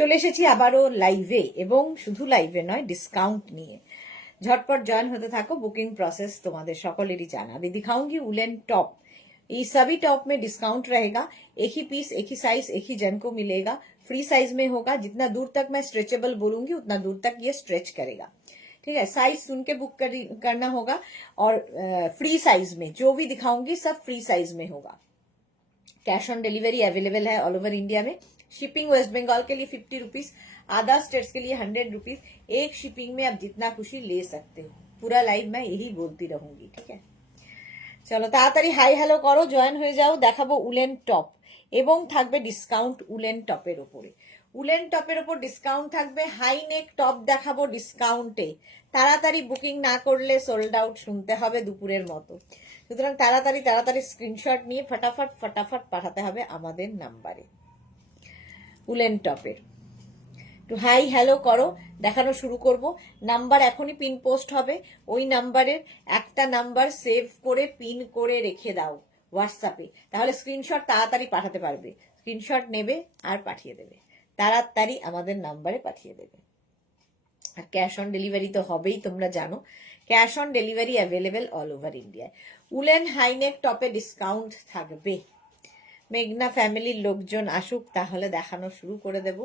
চলে এসেছি আবারও লাইভে, এবং শুধু লাইভে নয়, डिस्काउंट নিয়ে। झटपट जॉइन होते থাকো। बुकिंग प्रोसेस তোমাদের সকলেরই জানা। अभी दिखाऊंगी उलन टॉप। ये सभी टॉप में डिस्काउंट रहेगा। एक ही पीस, एक ही साइज, एक ही जन को मिलेगा। फ्री साइज में होगा। जितना दूर तक मैं स्ट्रेचेबल बोलूंगी उतना दूर तक ये स्ट्रेच करेगा। ठीक है, साइज सुन के बुक करना होगा। और फ्री साइज में जो भी दिखाऊंगी सब फ्री साइज में होगा। कैश ऑन डिलीवरी अवेलेबल है ऑल ओवर इंडिया में। शिपिंग वेस्ट बंगाल के लिए 50 रुपीज, अदर स्टेट्स के लिए 100 रुपीज। एक शिपिंग में आप जितना खुशी ले सकते हो। पूरा लाइव मैं यही बोलती रहूंगी। ठीक है, চলো তাড়াতাড়ি হাই হ্যালো করো, জয়েন হয়ে যাও। দেখাবো উলেন টপ এবং থাকবে ডিসকাউন্ট উলেন টপের উপরে। উলেন টপের উপর ডিসকাউন্ট থাকবে। হাই নেক টপ দেখাবো ডিসকাউন্টে। তাড়াতাড়ি বুকিং না করলে সোল্ড আউট শুনতে হবে দুপুরের মতো। সুতরাং তাড়াতাড়ি তাড়াতাড়ি স্ক্রিনশট নিয়ে ফটাফট ফটাফট পাঠাতে হবে আমাদের নাম্বারে। উলেন টপের একটু হাই হ্যালো করো, দেখানো শুরু করব। নাম্বার এখনই পিন পোস্ট হবে। ওই নাম্বারের একটা নাম্বার সেভ করে পিন করে রেখে দাও হোয়াটসঅ্যাপে, তাহলে স্ক্রিনশট তাড়াতাড়ি পাঠাতে পারবে। স্ক্রিনশট নেবে আর পাঠিয়ে দেবে, তাড়াতাড়ি আমাদের নাম্বারে পাঠিয়ে দেবে। আর ক্যাশ অন ডেলিভারি তো হবেই, তোমরা জানো। Cash on delivery available all over ইন্ডিয়ায়। উলেন হাইনেক টপে ডিসকাউন্ট থাকবে। মেঘনা ফ্যামিলির লোকজন আসুক, তাহলে দেখানো শুরু করে দেব।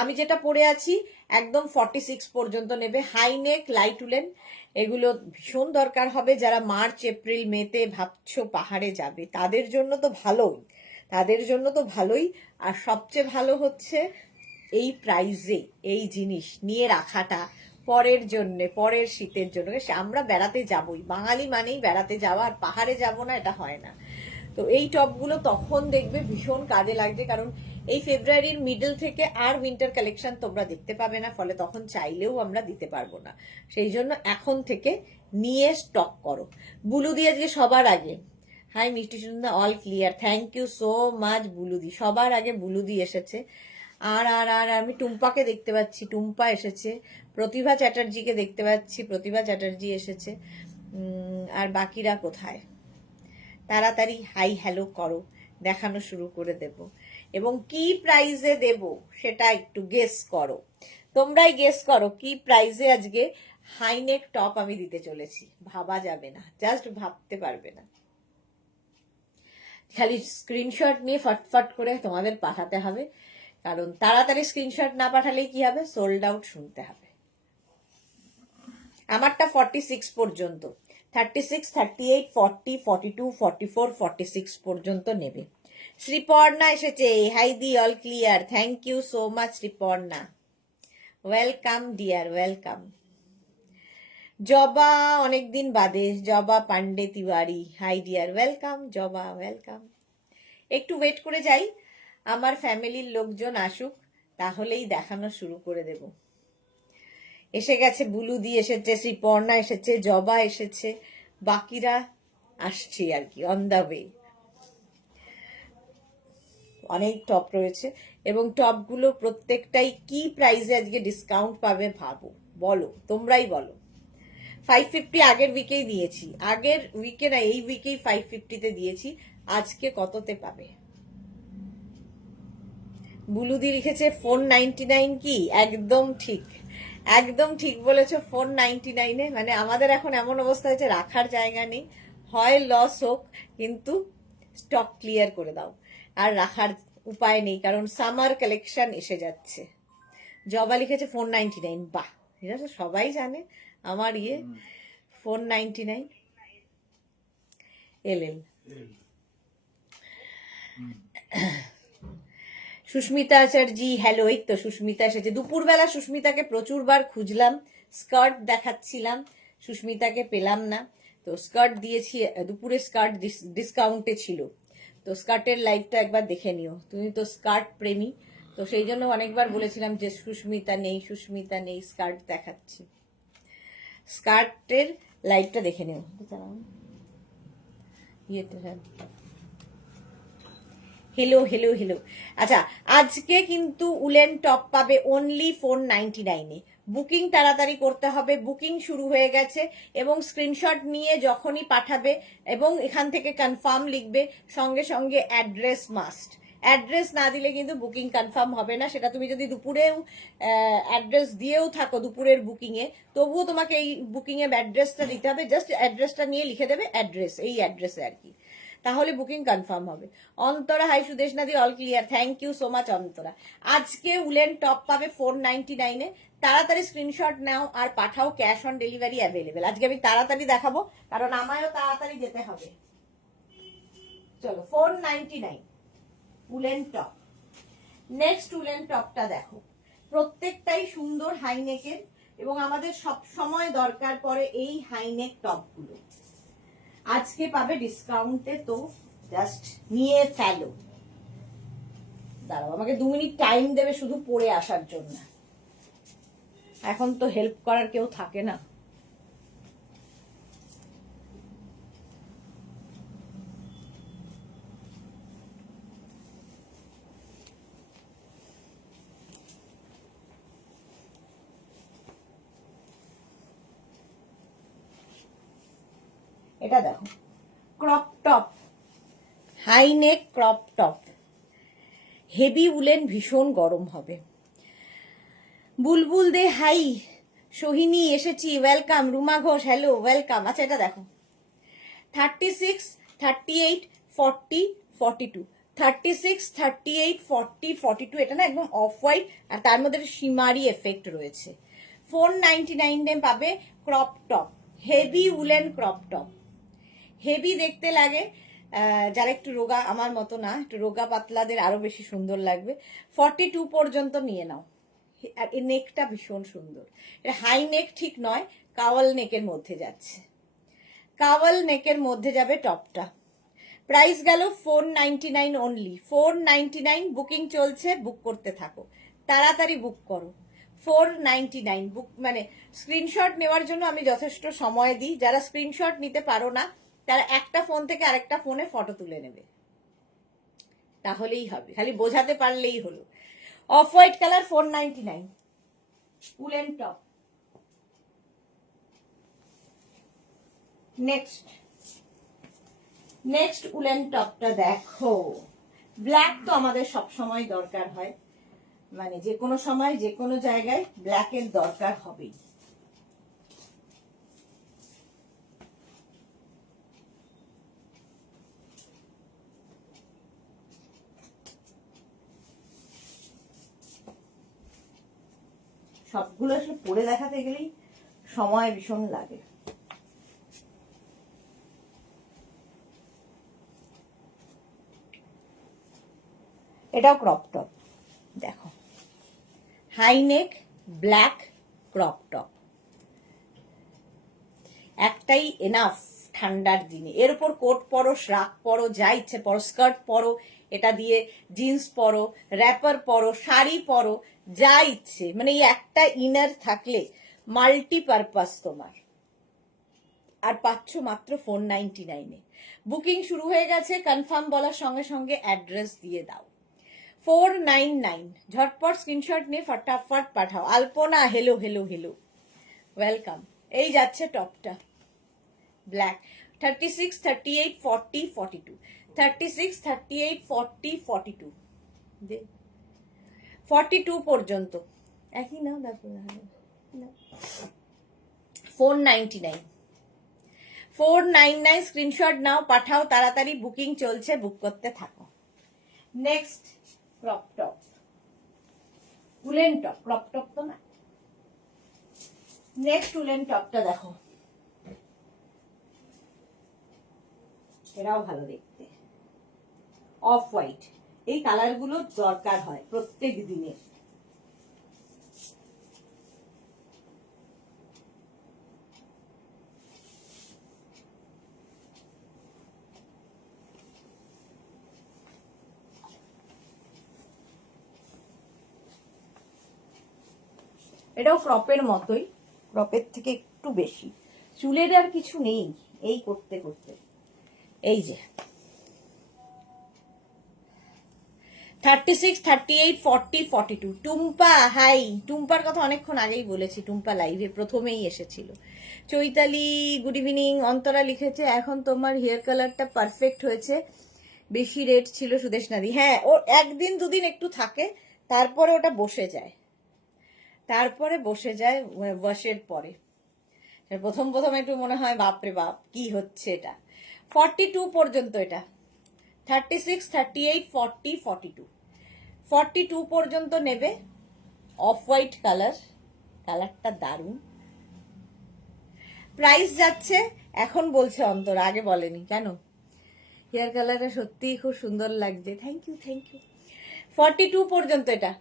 আমি যেটা পরে আছি একদম 46 পর্যন্ত নেবে। হাইনেক লাইট উলেন, এগুলো ভীষণ দরকার হবে যারা মার্চ এপ্রিল মেতে ভাবছো পাহাড়ে যাবে, তাদের জন্য তো ভালোই, তাদের জন্য তো ভালোই। আর সবচেয়ে ভালো হচ্ছে এই প্রাইজে এই জিনিস নিয়ে রাখাটা পরের জন্য, পরের শীতের জন্য। আমরা বেড়াতে যাবই, বাঙালি মানেই বেড়াতে যাওয়া, আর পাহাড়ে যাব না এটা হয় না। তো এই টপগুলো তখন দেখবে ভীষণ কাজে লাগছে, কারণ এই ফেব্রুয়ারির মিডল থেকে আর উইন্টার কালেকশন তোমরা দেখতে পাবে না, ফলে তখন চাইলেও আমরা দিতে পারবো না। সেই জন্য এখন থেকে নিয়ে স্টক করো। বুলু দিয়ে আজকে সবার আগে হাই মিষ্টি সুন্দর, all clear, thank you so much বুলুদি। সবার আগে বুলুদি এসেছে। আর আর আর আমি টুম্পাকে দেখতে পাচ্ছি, টুম্পা এসেছে। প্রতিভা চ্যাটার্জিকে দেখতে পাচ্ছি, প্রতিভা চ্যাটার্জি এসেছে। আর বাকিরা কোথায়? তাড়াতাড়ি হাই হ্যালো করো, দেখানো শুরু করে দেব। এবং কি প্রাইজে দেব সেটা একটু গেস করো, তোমরাই গেস করো কি প্রাইজে আজকে হাইনেক টপ আমি দিতে চলেছি। ভাবা যাবে না, জাস্ট ভাবতে পারবে না। খালি স্ক্রিনশট নিয়ে ফটফট করে তোমাদের পাঠাতে হবে, কারণ তাড়াতাড়ি স্ক্রিনশট না পাঠালেই কি হবে, সোল্ড আউট শুনতে হবে। আমারটা 46 পর্যন্ত, 36, 38, 40, 42, 44, 46 পর্যন্ত নেবে। শ্রীপর্ণা এসেছে, হাই দি, all clear, thank you so much Sriparna, welcome dear, welcome. Joba অনেকদিন বাদে, Joba Pandey Tiwari, hi dear, welcome Joba, welcome. একটু ওয়েট করে যাই, আমার ফ্যামিলির লোকজন আসুক, তাহলেই দেখানো শুরু করে দেব। এসে গেছে, বুলুদি এসেছে, শ্রীপর্ণা এসেছে, জবা এসেছে, বাকিরা আসছি আর কি, অন দা ওয়ে। অনেক টপ রয়েছে এবং টপগুলো প্রত্যেকটাই কি প্রাইসে আজকে ডিসকাউন্ট পাবে ভাবো, বলো, তোমরাই বলো। 550 আগের উইকেই দিয়েছি, আগের উইকে না, এই উইকেই 550-তে দিয়েছি। আজকে কততে পাবে? বুলুদি লিখেছে 499 কি? একদম ঠিক, একদম ঠিক বলেছো, 499-এ। মানে আমাদের এখন এমন অবস্থা হয়েছে, রাখার জায়গা নেই, হয় লস হোক কিন্তু স্টক ক্লিয়ার করে দাও। আর রাখার উপায় নেই, কারণ সামার কালেকশন এসে যাচ্ছে। জবা লিখেছে 499, বাহ, এটা তো সবাই জানে আমার 499 এল। সুস্মিতা আচার্যি, হ্যালো। এই তো সুস্মিতা এসেছে। দুপুরবেলা সুস্মিতাকে প্রচুরবার খুঁজলাম, স্কার্ট দেখাচ্ছিলাম, সুস্মিতাকে পেলাম না। তো স্কার্ট দিয়েছি, দুপুরে স্কার্ট ডিসকাউন্টে ছিল, তো স্কার্টের লাইভটা একবার দেখে নিও। তুমি তো স্কার্ট প্রেমী, তো সেই জন্য অনেকবার বলেছিলাম যে সুস্মিতা নেই, সুস্মিতা নেই, স্কার্ট দেখাচ্ছি। স্কার্টের লাইভটা দেখে নিও। Hello hello hello. আচ্ছা, আজকে কিন্তু উলেন টপ পাবে অনলি 499-এ। বুকিং তাড়াতাড়ি করতে হবে, বুকিং শুরু হয়ে গেছে। এবং স্ক্রিনশট নিয়ে যখনই পাঠাবে এবং এখান থেকে কনফার্ম লিখবে, সঙ্গে সঙ্গে অ্যাড্রেস মাস্ট, অ্যাড্রেস না দিলে কিন্তু বুকিং কনফার্ম হবে না। সেটা তুমি যদি দুপুরেও অ্যাড্রেস দিয়েও থাকো দুপুরের বুকিংয়ে, তবুও তোমাকে এই বুকিংয়ে অ্যাড্রেসটা দিতে হবে। জাস্ট অ্যাড্রেসটা নিয়ে লিখে দেবে অ্যাড্রেস, এই অ্যাড্রেসে আর কি, তাহলে বুকিং কনফার্ম হবে। অন্তরা হাই, সুদেশ নাদি all clear, thank you so much Antara. আজকে উলেন টপ পাবে 499-এ। তাড়াতাড়ি স্ক্রিনশট নাও আর পাঠাও, ক্যাশ অন ডেলিভারি অ্যাভেলেবেল। আজকে আমি তাড়াতাড়ি দেখাবো কারণ আমারও তাড়াতাড়ি যেতে হবে। চলো 499 উলেন টপ। নেক্সট উলেন টপটা দেখো, প্রত্যেকটাই সুন্দর হাইনেকের এবং আমাদের সব সময় দরকার পড়ে এই হাইনেক টপগুলো। আজকে পাবে ডিসকাউন্টে, তো জাস্ট নিয়ে ফেলো। দাঁড়াও, আমাকে 2 মিনিট টাইম দেবে শুধু পরে আসার জন্য, এখন তো হেল্প করার কেউ থাকে না। এটা দেখো, crop top, high neck crop top, heavy woollen, ভীষণ গরম হবে। বুলবুল দে হাই, সোহিনী এসেছি, welcome. Ruma Ghosh hello, welcome. আচ্ছা এটা দেখো, 36, 38, 40, 42, 36, 38, 40, 42, এটা না একদম অফ হোয়াইট আর তার মধ্যে শিমারি এফেক্ট রয়েছে। 499 পাবে crop top, heavy woollen crop top. Heavy দেখতে লাগে যারা একটু রোগা, আমার মতো না, একটু রোগা পাতলাদের আরো বেশি সুন্দর লাগবে। 42 পর্যন্ত নিয়ে নাও। আর এই নেকটা ভীষণ সুন্দর, এটা হাই নেক ঠিক নয়, কাওয়াল নেকের মধ্যে যাচ্ছে, কাওয়াল নেকের মধ্যে যাবে টপটা। প্রাইস গেল 499 অনলি, 499। বুকিং চলছে, বুক করতে থাকো, তাড়াতাড়ি বুক করো। 499 বুক, মানে স্ক্রিনশট নেওয়ার জন্য আমি যথেষ্ট সময় দিই। যারা স্ক্রিনশট নিতে পারো না তারা একটা ফোন থেকে আরেকটা ফোনে ফটো তুলে নেবে, তাহলেই হবে, খালি বোঝাতে পারলেই হলো। Off white colour 499 woollen top. Next woollen টপটা দেখো, ব্ল্যাক তো আমাদের সব সময় দরকার হয়, মানে যে কোনো সময় যে কোনো জায়গায় ব্ল্যাকের দরকার হবেই। সবগুলো আসলে পরে দেখাতে গেলেই সময় ভীষণ লাগে। এটাও ক্রপ টপ দেখো, high neck black crop top, একটাই এনাফ ঠান্ডার দিনে। এর উপর কোট পরো, শ্রাক পরো, যা ইচ্ছে পরো, স্কার্ট পরো, এটা দিয়ে জিন্স পরো, র্যাপার পরো, শাড়ি পরো, যা ইচ্ছে, মানে এই একটা ইনার থাকলে মাল্টিপারপাস তোমার। আর পাচ্ছ মাত্র 499-এ। বুকিং শুরু হয়ে গেছে, কনফার্ম বলার সঙ্গে সঙ্গে অ্যাড্রেস দিয়ে দাও। 499, ঝটপট স্ক্রিনশট নিয়ে ফটাফট পাঠাও। আলপনা হেলো হেলো হেলো, ওয়েলকাম। এই যাচ্ছে টপটা ব্ল্যাক, 36, 38, 40, 42, 36, 38, 40, 42, 42 পর্যন্ত একই না, দেখো 499, 499 স্ক্রিনশট নাও, পাঠাও তাড়াতাড়ি, বুকিং চলছে, বুক করতে থাকো। Next crop top, woollen top, crop top তো না। নেক্সট উলেন টপটা দেখো, এটাও ভালো দেখতে, অফ হোয়াইট। এই কালার গুলো দরকার হয় প্রত্যেক দিনের। এটাও ক্রপের মতোই, ক্রপের থেকে একটু বেশি, চুলের আর কিছু নেই এই করতে করতে। এই যে 36, 38, 40, 42, টুম্পা হাই। টুম্পার কথা অনেকক্ষণ আগেই বলেছি, টুম্পা লাইভে প্রথমেই এসেছিল। Chaitali good evening. অন্তরা লিখেছে এখন তোমার হেয়ার কালারটা পারফেক্ট হয়েছে, বেশি রেট ছিল সুদেশনাদি। হ্যাঁ, ও একদিন দুদিন একটু থাকে, তারপরে ওটা বসে যায়, ওয়াশের পরে। প্রথম প্রথম একটু মনে হয় বাপরে বাপ কি হচ্ছে এটা। 42 পর্যন্ত এটা, 36, 38, 40, 42, 42 পর্যন্ত নেবে। অফ হোয়াইট কালারটা দারুণ। প্রাইস যাচ্ছে এখন বলছে অন্তর, আগে বলেনি কেন। হেয়ার কালারটা সত্যিই খুব সুন্দর লাগছে, থ্যাংক ইউ 42 পর্যন্ত এটা,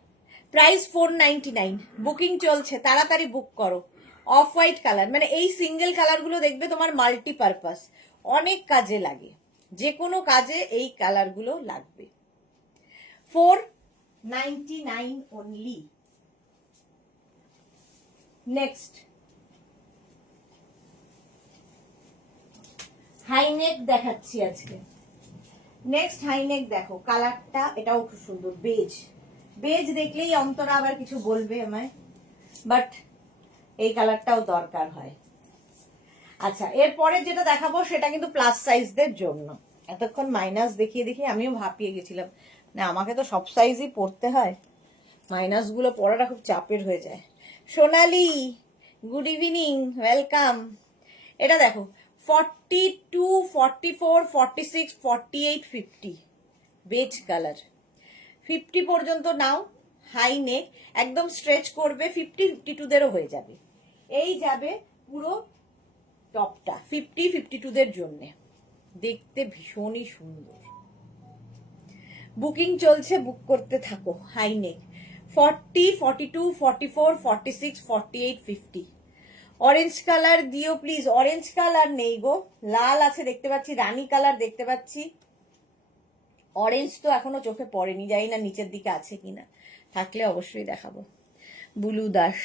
প্রাইস 499। বুকিং চলছে, তাড়াতাড়ি বুক করো। অফ হোয়াইট কালার, মানে এই সিঙ্গেল কালারগুলো দেখবে তোমার মাল্টিপারপাস, অনেক কাজে লাগে, যে কোনো কাজে এই কালারগুলো লাগবে। 499 অনলি। নেক্সট হাইনেক দেখাচ্ছি আজকে। নেক্সট হাইনেক দেখো, কালারটা এটাও খুব সুন্দর, বেজ দেখলেই অন্তরা আবার কিছু বলবে আমায়, বাট এই কালারটাও দরকার হয়। আচ্ছা, এরপরে যেটা দেখাবো সেটা কিন্তু প্লাস সাইজদের জন্য। এতক্ষণ মাইনাস দেখিয়ে দেখিয়ে আমিও ভাপিয়ে গেছিলাম, না আমাকে তো সব সাইজই পরতে হয়, মাইনাস গুলো পরাটা খুব চাপের হয়ে যায়। সোনালি, গুড ইভিনিং, ওয়েলকাম। এটা দেখো 42, 44, 46, 48, 50 বেজ কালার। 50 পর্যন্ত নাও, হাই নেক, একদম স্ট্রেচ করবে, 50, 52দেরও হয়ে যাবে। এই যাবে পুরো টপটা 50, 52দের জন্য, দেখতে ভীষণই সুন্দর। বুকিং চলছে, বুক করতে থাকো। High neck 40, 42, 44, 46, 48, 50। অরেঞ্জ কালার দিও প্লিজ। অরেঞ্জ কালার নেই গো, লাল আছে দেখতে পাচ্ছি, রানী কালার দেখতে পাচ্ছি, অরেঞ্জ তো এখনো চোখে পড়েনি, জানি না নিচের দিকে আছে কিনা, থাকলে অবশ্যই দেখাবো। বুলু দাস,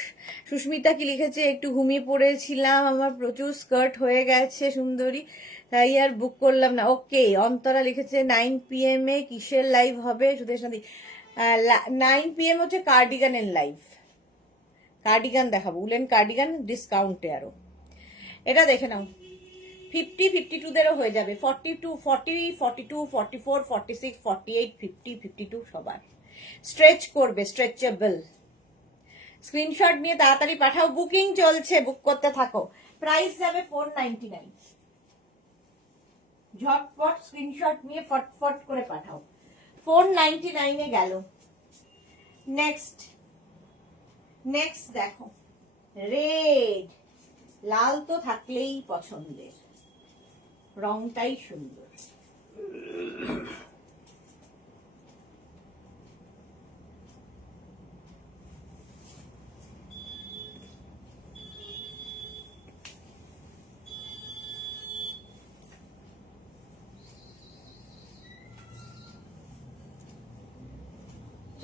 সুস্মিতা কি লিখেছে, একটু ঘুমিয়ে পড়েছিলাম, আমার প্রচুর স্কার্ট হয়ে গেছে সুন্দরী, তাই আর বুক করলাম না। ওকে, অন্তরা লিখেছে 9 PM এ কিসের লাইভ হবে সুদেশনাদি? 9 PM হচ্ছে কার্ডিগানের লাইভ, কার্ডিগান দেখাবো, উলেন কার্ডিগান ডিসকাউন্টে আরো। এটা দেখে নাও, 50, 52দেরও হয়ে যাবে, 42, 40, 42, 44, 46, 48, 50, 52 সবার। স্ট্রেচ করবে, স্ট্রেচেবল। স্ক্রিনশট নিয়ে তাড়াতাড়ি পাঠাও, বুকিং চলছে, বুক করতে থাকো। প্রাইস যাবে 499। ঝটপট স্ক্রিনশট নিয়ে ফটফট করে পাঠাও। 499 এ গেল। নেক্সট দেখো, রেড, লাল তো থাকলেই পছন্দের, রংটাই সুন্দর।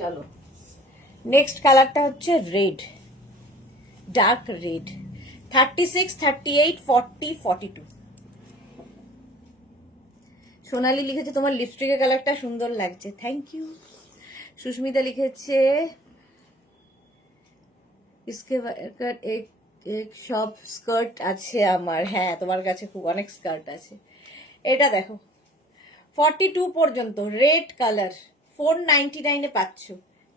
চলো, নেক্সট কালারটা হচ্ছে রেড, ডার্ক রেড, 36, 38, 40, 42। সোনালি লিখেছে তোমার লিপস্টিকের কালারটা সুন্দর লাগছে, থ্যাংক ইউ। সুস্মিতা লিখেছে সব স্কার্ট আছে আমার, হ্যাঁ তোমার কাছে খুব অনেক স্কার্ট আছে। এটা দেখো 42 পর্যন্ত রেড কালার, 499 এ পাচ্ছ,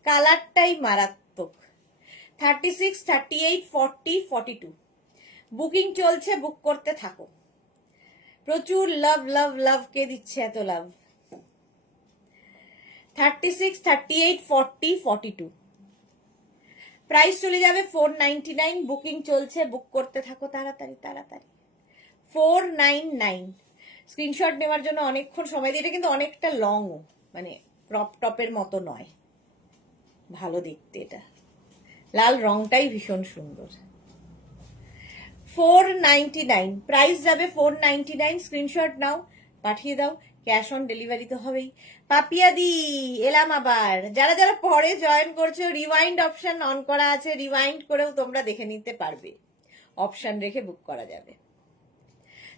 কালারটাই মারাত্মক। 36, 38, 40, 42 বুকিং চলছে, বুক করতে থাকো। প্রচুর লাভ লাভ লাভ, কে দিচ্ছে এত লাভ? 36, 38, 40, 42 প্রাইস চলে যাবে 499। বুকিং চলছে, বুক করতে থাকো তাড়াতাড়ি তাড়াতাড়ি। 499 স্ক্রিনশট নেওয়ার জন্য অনেকক্ষণ সময় দিয়ে, এটা কিন্তু অনেকটা লং, মানে ক্রপ টপের মতো নয়, ভালো দেখতে। এটা লাল রংটাই ভীষণ সুন্দর। 499 প্রাইস যাবে 499। স্ক্রিনশট নাও, পাঠিয়ে দাও, ক্যাশ অন ডেলিভারি তো হবেই। পাপিয়া দি এলাম আবার। যারা যারা পরে জয়েন করছো, রিওয়াইন্ড অপশন অন করা আছে, রিওয়াইন্ড করেও তোমরা দেখে নিতে পারবে, অপশন রেখে বুক করা যাবে।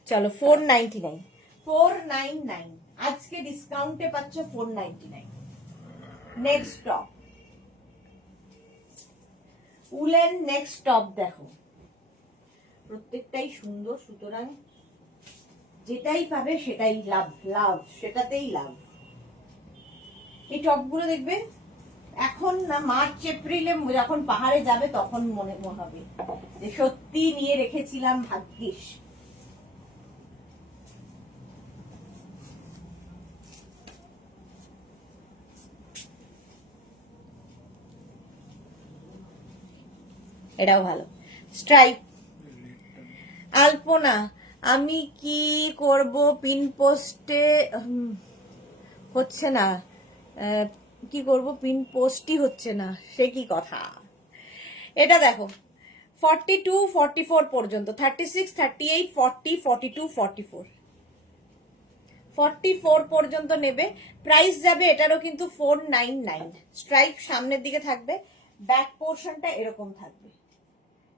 চলো 499 আজকে ডিসকাউন্টে পাচ্ছ 499। Next top, woollen next top দেখো, প্রত্যেকটাই সুন্দর, সুতরাং যেটাই পাবে সেটাই লাভ, সেটাতেই লাভ। এই টপগুলো দেখবে এখন না মার্চ এপ্রিলে যখন পাহাড়ে যাবে তখন মনে হবে যে সত্যি নিয়ে রেখেছিলাম, ভাগ্যিস। এটাও ভালো স্ট্রাইপ। আলপনা আমি কি করব, পিন পোস্টে হচ্ছে না, কি করব, পিন পোস্টই হচ্ছে না, সে কি কথা। এটা দেখো 42, 44 পর্যন্ত, 36, 38, 40, 42, 44, 44 পর্যন্ত নেবে। প্রাইস যাবে এটারও কিন্তু 499। স্ট্রাইপ সামনের দিকে থাকবে, ব্যাক পোর্শনটা এরকম থাকবে,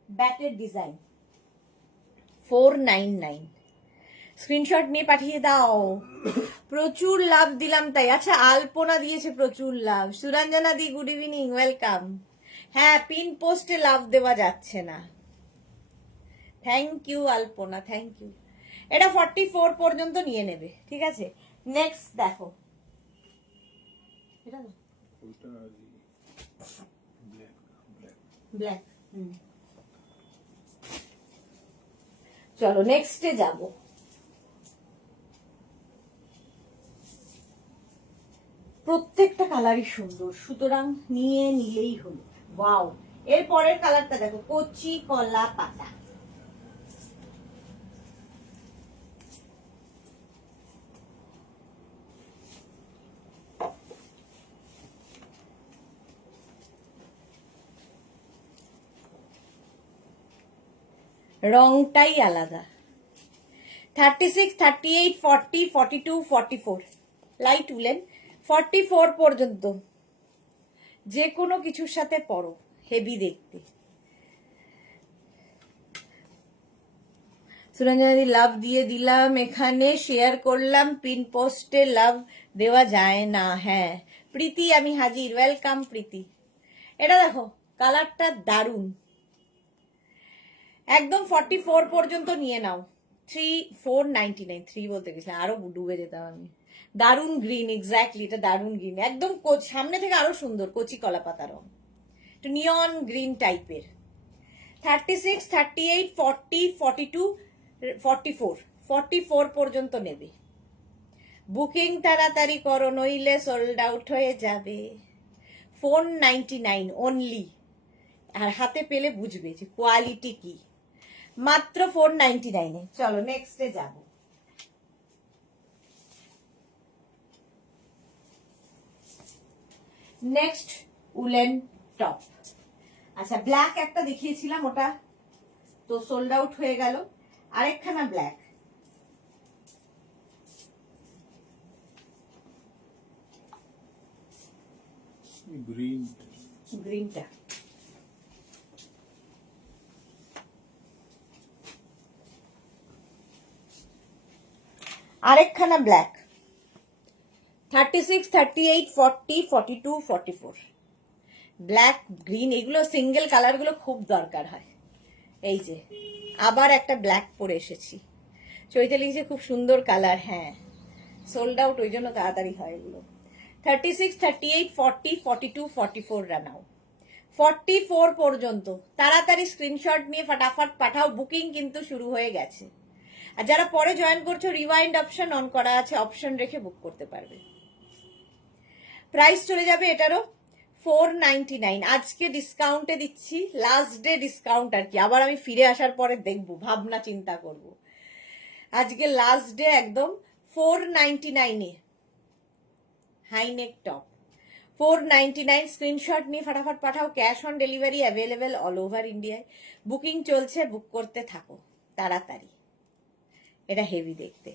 ব্যাটের ডিজাইন, 499। স্ক্রিনশট নিয়ে পাঠিয়ে দাও। প্রচুর লাভ দিলাম তাই। আচ্ছা আলপনা দিয়েছে প্রচুর লাভ। সুরঞ্জনা দি গুড ইভিনিং, ওয়েলকাম। হ্যাঁ পিন পোস্টে লাভ দেওয়া যাচ্ছে না। Thank you Alpana, thank you. এটা 44 পর্যন্ত নিয়ে নেবে, ঠিক আছে। নেক্সট দেখো, এটা ব্ল্যাক। চলো নেক্সটে যাব। প্রত্যেকটা কালারই সুন্দর, সুতরাং নিয়ে নিলেই হলো। ওয়াও, এর পরের কালারটা দেখো, কচি কলা পাতা। রংটাই আলাদা। 36, 38, 40, 42, 44 লাইট উলেন, 44 পর্যন্ত যে কোনো কিছুর সাথে পরো, হেভি দেখতে। সুরঞ্জনাদি লাভ দিয়ে দিলাম, এখানে শেয়ার করলাম, পিন পোস্টে লাভ দেওয়া যায় না। হ্যাঁ প্রীতি আমি হাজির, ওয়েলকাম প্রীতি। এটা দেখো কালারটা দারুন, একদম 44 পর্যন্ত নিয়ে নাও। 499, 3 বলতে গেছিলাম, আরো ডুবে যেতাম আমি। দারুন গ্রিন, এক্স্যাক্টলি এটা দারুন গ্রিন, একদম সামনে থেকে আরো সুন্দর, কচি কলা পাতা রং, একটু নিয়ন গ্রিন টাইপের। 36, 38, 40, 42, 44, 44 পর্যন্ত নেবে। বুকিং তাড়াতাড়ি করো নইলে সোল্ড আউট হয়ে যাবে। 499 অনলি, আর হাতে পেলে বুঝবে যে কোয়ালিটি কি। মাত্র 499-এ। চলো নেক্সটে যাব। Next woollen top. আচ্ছা ব্ল্যাক একটা দেখিয়েছিলাম, ওটা তো সোল্ড আউট হয়ে গেল। আরেকখানা ব্ল্যাক, গ্রিনটা আরেকখানা ব্ল্যাক। 36, 38, 40, 42, 44 ব্ল্যাক গ্রিন, এগুলো সিঙ্গেল কালার গুলো খুব দরকার হয়। এই যে আবার একটা ব্ল্যাক পরে এসেছি, চৈতালি যে খুব সুন্দর কালার। হ্যাঁ সোল্ড আউট ওই জন্য তাড়াতাড়ি হয় এগুলো। 36, 38, 40, 42, 44 রানাও। 44 পর্যন্ত তাড়াতাড়ি স্ক্রিনশট নিয়ে ফটাফট পাঠাও, বুকিং কিন্তু শুরু হয়ে গেছে। আর যারা পরে জয়েন করছো, রিওয়াইন্ড অপশন অন করা আছে, অপশন রেখে বুক করতে পারবে। প্রাইস চলে যাবে এটারও 499। আজকে ডিসকাউন্টে দিচ্ছি, লাস্ট ডে ডিসকাউন্ট আর কি, আবার আমি ফিরে আসার পরে দেখবো, ভাবনা চিন্তা করব। আজকে লাস্ট ডে একদম 499-এ হাইনেক টপ। 499 স্ক্রিনশট নিয়ে ফটাফট পাঠাও, cash on delivery available all over ইন্ডিয়ায়। বুকিং চলছে, বুক করতে থাকো তাড়াতাড়ি। এটা হেভি দেখতে,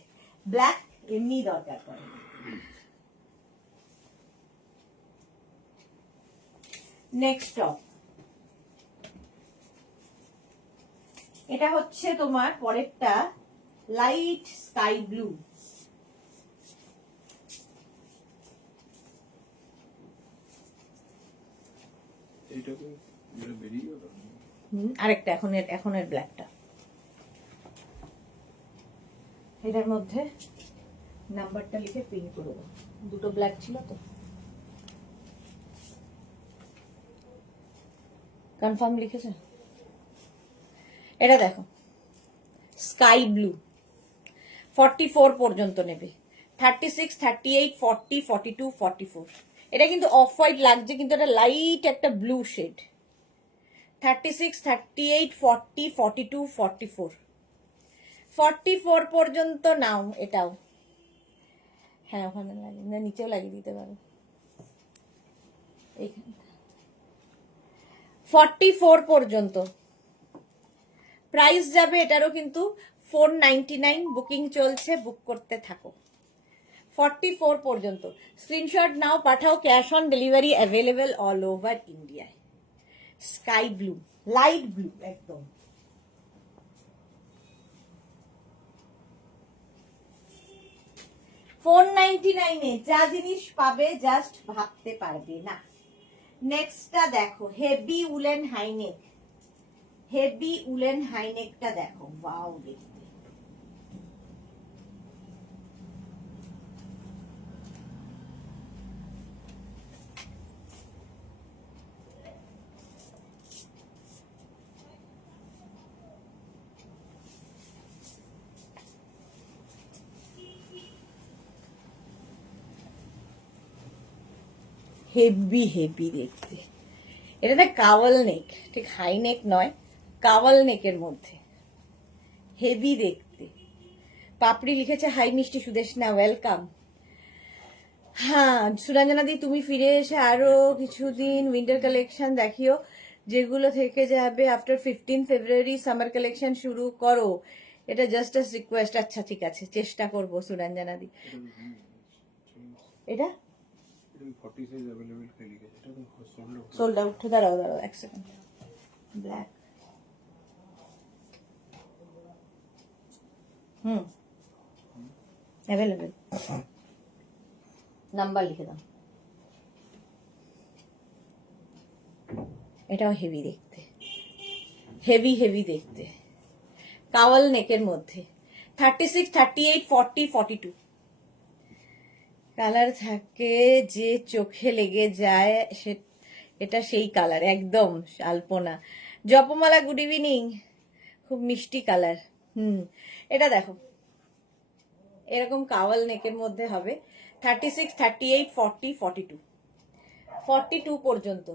ব্ল্যাক এমনি দরকার পড়ে। নেক্সট টপ, এটা হচ্ছে তোমার পরেরটা, লাইট স্কাই ব্লু। আরেকটা এখনের ব্ল্যাকটা, এটার মধ্যে নাম্বারটা লিখে পিন করে দাও, দুটো ব্ল্যাক ছিল তো। কনফার্ম লিখেছে। এটা দেখো স্কাই ব্লু, 44 পর্যন্ত নেবে, 36, 38, 40, 42, 44। এটা কিন্তু অফ হোয়াইট লাগছে, কিন্তু এটা লাইট একটা ব্লু শেড। 36, 38, 40, 42, 44, 44 পর্যন্ত নাও। এটাও হ্যাঁ ওখানে লাগিয়ে না, নিচেও লাগিয়ে দিতে পারো এইখানে। 44 পর্যন্ত প্রাইস যাবে এটারও কিন্তু 499, বুকিং চলছে, বুক করতে থাকো। 44 পর্যন্ত স্ক্রিনশট নাও, পাঠাও, cash on delivery available all over ইন্ডিয়ায়। স্কাই ব্লু, লাইট ব্লু একদম। $499 যা জিনিস পাবে জাস্ট ভাবতে পারবে না। নেক্সটটা দেখো heavy woollen high neck, heavy woollen হাইনেকটা দেখো, ওয়াও দেখতে। হেভি হেভি দেখতে। এটা না কাওয়াল নেক, ঠিক হাই নেক নয়, কাওয়াল নেকের মধ্যে হেভি দেখতে। পাপড়ি লিখেছে হাই মিষ্টি সুদেশনা, ওয়েলকাম। হ্যাঁ সুরঞ্জনা দি, তুমি ফিরে এসে আরো কিছুদিন উইন্টার কালেকশন দেখিও, যেগুলো থেকে যাবে আফটার 15 ফেব্রুয়ারি সামার কালেকশন শুরু করো, এটা জাস্ট আ রিকোয়েস্ট। আচ্ছা ঠিক আছে, চেষ্টা করবো সুরঞ্জনা দি। এটা সোল্ড আউট, দাঁড়াও দাঁড়াও এক সেকেন্ড। ব্ল্যাক, অ্যাভেলেবেল, নাম্বার লিখে দাও। এটাও হেভি দেখতে, হেভি হেভি দেখতে, কাওয়াল নেকের মধ্যে। 36, 38, 40, 42 কালার থাকে যে চোখে লেগে যায়, সে এটা সেই কালার একদম আলপনা। জপমালা গুড ইভিনিং, খুব মিষ্টি কালার। এটা দেখো এরকম কাওয়াল নেকের মধ্যে হবে। 36, 38, 40, 42, 42 পর্যন্ত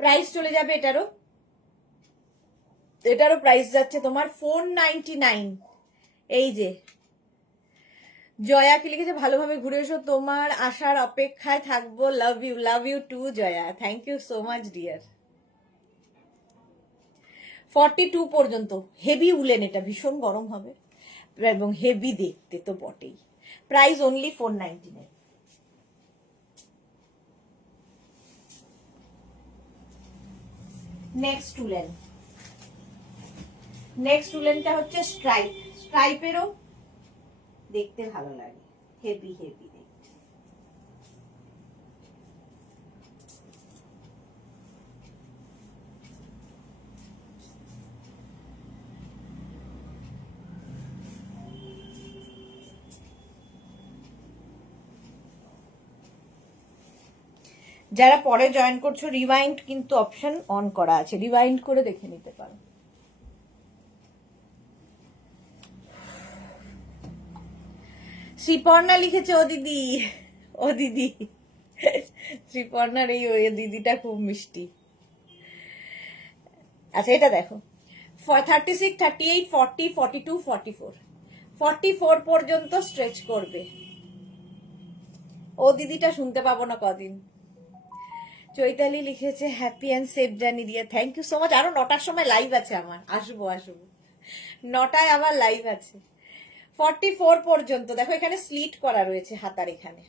প্রাইস চলে যাবে। এটারও প্রাইস যাচ্ছে তোমার 499। এই যে জয়া কি লিখেছে, ভালোভাবে ঘুরে এসো, তোমার আসার অপেক্ষায় থাকবো, love you too Joya, thank you so much dear. 42 পর্যন্ত হেভি উলেন, এটা ভীষণ গরম হবে এবং হেভি দেখতে তো বটেই। Price only 499। Next woollen, next উলেনটা হচ্ছে স্ট্রাইপ, স্ট্রাইপেরও দেখতে ভালো লাগে, হেভি হেভি দেখতে। যারা পরে জয়েন করছো, রিওয়াইন্ড কিন্তু অপশন অন করা আছে, রিওয়াইন্ড করে দেখে নিতে পারো। শ্রীপর্ণা লিখেছে, ও দিদি, ও দিদি, শ্রীপর্ণার এই ওই দিদিটা খুব মিষ্টি। আচ্ছা এটা দেখো 36, 38, 40, 42, 44, 44 পর্যন্ত স্ট্রেচ করবে। ও দিদিটা শুনতে পাবো না কদিন। চৈতালি লিখেছে হ্যাপি অ্যান্ড সেফ জার্নি দিয়ে, থ্যাংক ইউ সো মাচ। আরো 9টার সময় লাইভ আছে আমার, আসবো 9টায় আমার লাইভ আছে। 44 পর্যন্ত দেখো, এখানে স্লিট করা রয়েছে হাতার এখানে।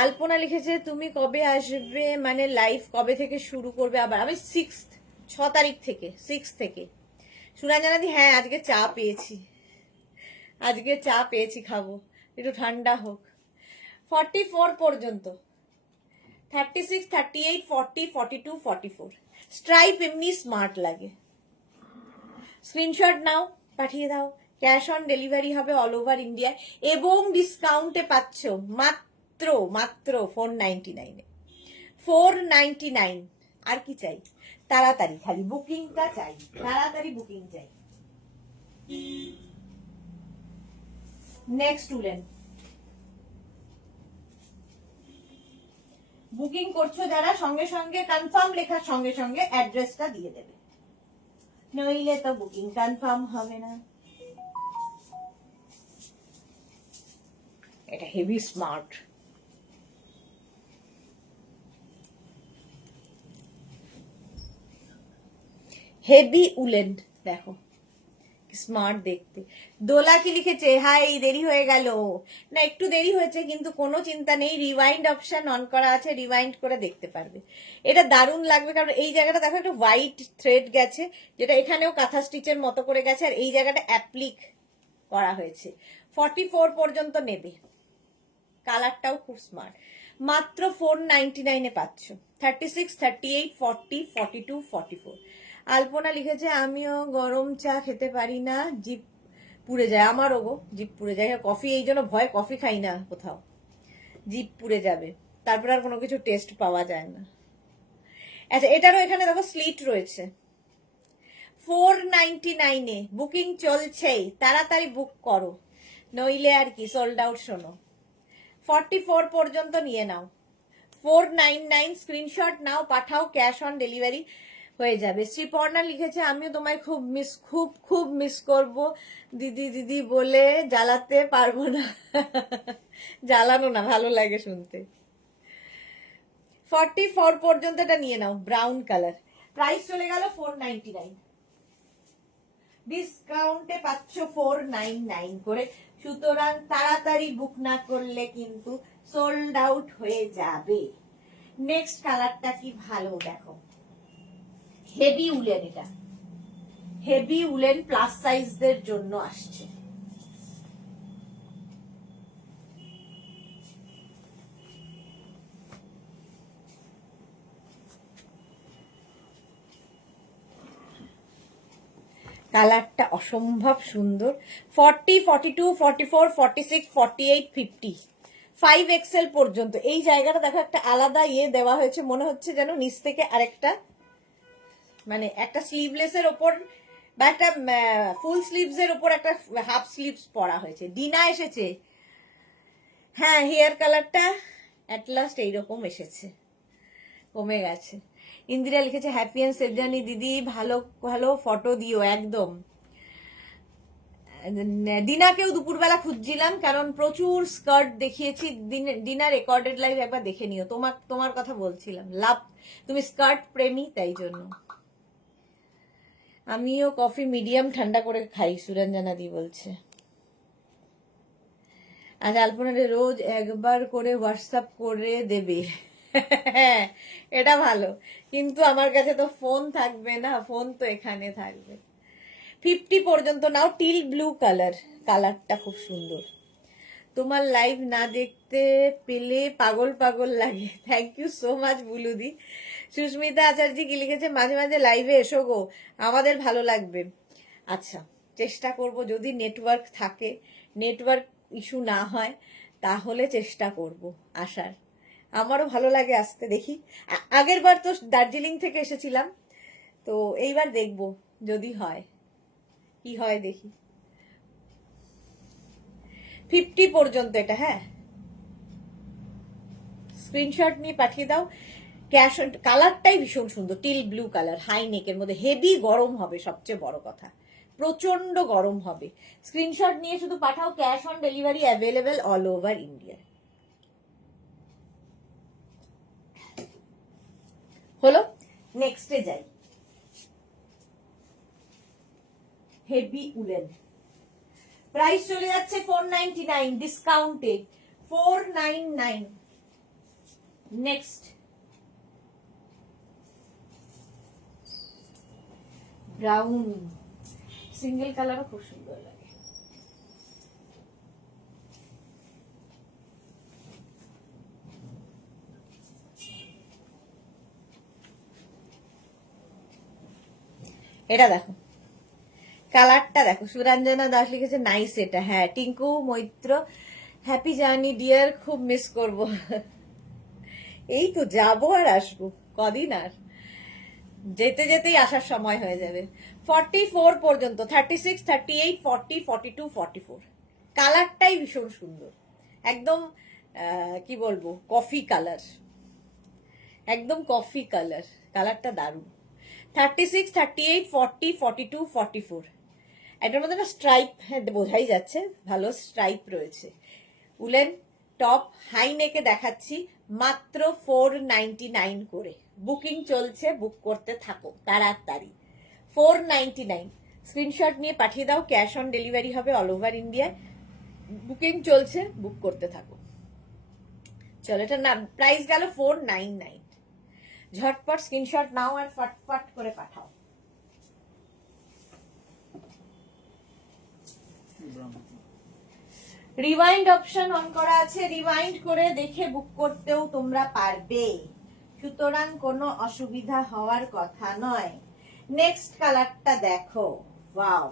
আলপনা লিখেছে তুমি কবে আসবে, মানে লাইভ কবে থেকে শুরু করবে আবার? আমি 6 তারিখ থেকে, 6 থেকে। সুরঞ্জনা দি, হ্যাঁ আজকে চা পেয়েছি, আজকে চা পেয়েছি, খাবো, একটু ঠান্ডা হোক। 44 পর্যন্ত, 36, 38, 40, 42, 44 স্ট্রাইপ এমনি স্মার্ট লাগে। স্ক্রিনশট নাও, পাঠিয়ে দাও, ক্যাশ অন ডেলিভারি হবে অল ওভার ইন্ডিয়া এবং ডিসকাউন্টে পাচ্ছ মাত্র মাত্র 499 এ। 499 আর কি চাই? তাড়াতাড়ি খালি বুকিংটা চাই, তাড়াতাড়ি বুকিং চাই। নেক্সট উলেন, বুকিং করছো যারা সঙ্গে সঙ্গে কনফার্ম লেখার সঙ্গে সঙ্গে অ্যাড্রেসটা দিয়ে দেবে, নইলে তো বুকিং কনফার্ম হবে না। এটা হেভি স্মার্ট, হেভি উলেন, দেখো স্মার্ট দেখতে। দোলা কি লিখেছে, হাই দেরি হয়ে গেল। না একটু দেরি হয়েছে কিন্তু কোনো চিন্তা নেই, রিওয়াইন্ড অপশন অন করা আছে, রিওয়াইন্ড করে দেখতে পারবে। এটা দারুণ লাগবে কারণ এই জায়গাটা দেখো একটা হোয়াইট থ্রেড গেছে, যেটা এখানেও কাঁথা স্টিচের মতো করে গেছে, আর এই জায়গাটা অ্যাপ্লিক করা হয়েছে। 44 পর্যন্ত নেবে, কালারটাও খুব স্মার্ট। মাত্র 499 পাচ্ছ। 36, 38, 40, 42, 44। আলপনা লিখেছে আমিও গরম চা খেতে পারি না, জিভ পুড়ে যায়। আমারও গো জিভ পুড়ে যায়, কফি এই জন্য ভয় কফি খাই না কোথাও, জিভ পুড়ে যাবে, তারপর আর কোনো কিছু টেস্ট পাওয়া যায় না। আচ্ছা এটারও এখানে দেখো স্লিট রয়েছে। 499 বুকিং চলছেই, তাড়াতাড়ি বুক করো, নইলে আর কি সোল্ড আউট। শোনো 44 পর্যন্ত নিয়ে নাও, 499 স্ক্রিনশট নাও, পাঠাও, ক্যাশ অন ডেলিভারি হয়ে যাবে। শ্রীপর্ণা লিখেছে আমিও তোমায় খুব মিস করব দিদি দিদি বলে, জ্বালাতে পারবো না। জ্বালানো না, ভালো লাগে শুনতে। 44 পর্যন্ত এটা নিয়ে নাও, ব্রাউন কালার। প্রাইস চলে গেল 499, ডিসকাউন্টে পাচ্ছ 499 করে। সুতরাং তাড়াতাড়ি বুক না করলে কিন্তু সোল্ড আউট হয়ে যাবে। নেক্সট কালারটা কি ভালো দেখো, হেভি উলেন, এটা হেভি উলেন প্লাস সাইজদের জন্য আসছে। কালারটা অসম্ভব সুন্দর। 40, 42, 44, 46, 48, 50, 5XL পর্যন্ত। এই জায়গাটা দেখো একটা আলাদা ইয়ে দেওয়া হয়েছে, মনে হচ্ছে যেন নিচ থেকে আরেকটা মানে একটা স্লিভলেসের ওপর বা একটা ফুল স্লিভস এর ওপর একটা হাফ স্লিভস পরা হয়েছে। ডিনা এসেছে, হ্যাঁ হেয়ার কালারটা অ্যাট লাস্ট এইরকম এসেছে, কমে গেছে। ইন্দিরা লিখেছে হ্যাপি অ্যান্ড সেফ জার্নি দিদি, ভালো ভালো ফটো দিও একদম। ডিনাকেও দুপুরবেলা খুঁজছিলাম কারণ প্রচুর স্কার্ট দেখিয়েছি। ডিনা রেকর্ডেড লাইভ একবার দেখে নিও, তোমার কথা বলছিলাম, লাভ তুমি স্কার্ট প্রেমী তাই জন্য। আমিও কফি মিডিয়াম ঠান্ডা করে খাই, সুরঞ্জনা দি বলছে। আজ আলপনা রোজ একবার করে হোয়াটসঅ্যাপ করে দেবে। এটা ভালো, কিন্তু আমার কাছে তো ফোন থাকবে না, ফোন তো এখানে থাকবে। 50 পর্যন্ত নাও, টিল ব্লু কালার, কালারটা খুব সুন্দর। তোমার লাইভ না দেখতে পেলে পাগল পাগল লাগে। থ্যাংক ইউ সো মাচ বুলুদি। সুস্মিতা আচার্য কি লিখেছে মাঝে মাঝে লাইভে এসো গো, আমাদের ভালো লাগবে। আচ্ছা চেষ্টা করব, যদি নেটওয়ার্ক থাকে, নেটওয়ার্ক ইস্যু না হয় তাহলে চেষ্টা করব আসার। আমারও ভালো লাগে আসতে, দেখি। আগের বার তো দার্জিলিং থেকে এসেছিলাম, তো এইবার দেখব যদি হয়, কি হয় দেখি। 50 পর্যন্ত এটা, হ্যাঁ স্ক্রিনশট নিয়ে পাঠিয়ে দাও। ক্যাশ অন, কালারটাই ভীষণ সুন্দর, টিল ব্লু কালার, হাই নেকের মধ্যে। হেভি গরম হবে, সবচেয়ে বড় কথা প্রচন্ড গরম হবে। স্ক্রিনশট নিয়ে শুধু পাঠাও, cash on delivery available all over India. হলো, নেক্সটে যাই। হেভি উলেন, প্রাইস চলে যাচ্ছে 499, ডিসকাউন্টে 499। নেক্সট ব্রাউন, সিঙ্গেল কালারও খুব সুন্দর লাগে। এটা দেখো, কালারটা দেখো। সুরঞ্জনা দাস লিখেছে নাইস এটা, হ্যাঁ। Tinku Maitra happy journey dear, খুব মিস করব। এই তো যাবো আর আসবো, কদিন আর। যেতে যেতেই আসার সময় হয়ে যাবে। 44 পর্যন্ত, 36, 38, 40, 42, 44। কালারটাই ভীষণ সুন্দর, একদম কি বলবো, কফি কালার, একদম কফি কালার, কালারটা দারুণ। 36, 38, 40, 42, 44। এটার মধ্যে একটা স্ট্রাইপ বোঝাই যাচ্ছে, ভালো স্ট্রাইপ রয়েছে। উলেন টপ, হাই নেকে দেখাচ্ছি মাত্র 499 করে। বুকিং চলছে, বুক করতে থাকো তাড়াতাড়ি। 499 স্ক্রিনশট নিয়ে পাঠিয়ে দাও, ক্যাশ অন ডেলিভারি হবে অল ওভার ইন্ডিয়ায়। বুকিং চলছে, বুক করতে থাকো। চলো, এটা না প্রাইস গেল 499। ঝটপট স্ক্রিনশট নাও আর ফটফট করে পাঠাও। রিওয়াইন্ড অপশন অন করা আছে, রিওয়াইন্ড করে দেখে বুক করতেও তোমরা পারবে, সুতরাং কোনো অসুবিধা হওয়ার কথা নয়। নেক্সট কালারটা দেখো, ওয়াও,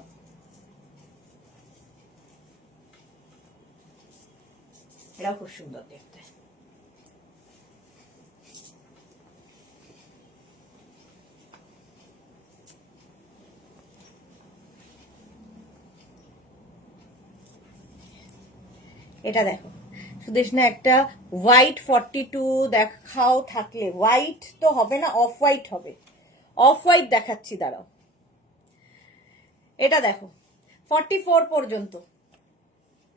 এটা খুব সুন্দর দেখতে। এটা দেখো, সুদেশনা একটা হোয়াইট 42 দেখাও থাকলে, হোয়াইট তো হবে না, অফ হোয়াইট হবে। অফ হোয়াইট দেখাচ্ছি, দাঁড়াও। এটা দেখো 44 পর্যন্ত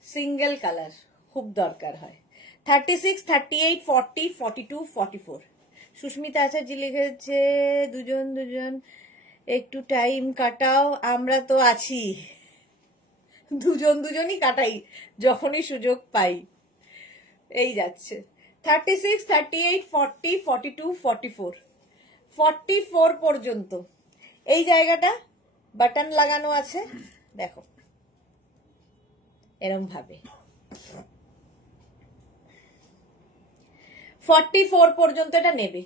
সিঙ্গেল কালার খুব দরকার হয়। 36, 38, 40, 42, 44। সুস্মিতা আচার্য লিখেছে, দুজন দুজন একটু টাইম কাটাও, আমরা তো আছি, দুজন দুজনই কাটাই যখনই সুযোগ পাই। এই যাচ্ছে 36, 38, 40, 42, 44। 44 পর্যন্ত এই জায়গাটা বাটন লাগানো আছে, দেখো এরম ভাবে। 44 পর্যন্ত এটা নেবে,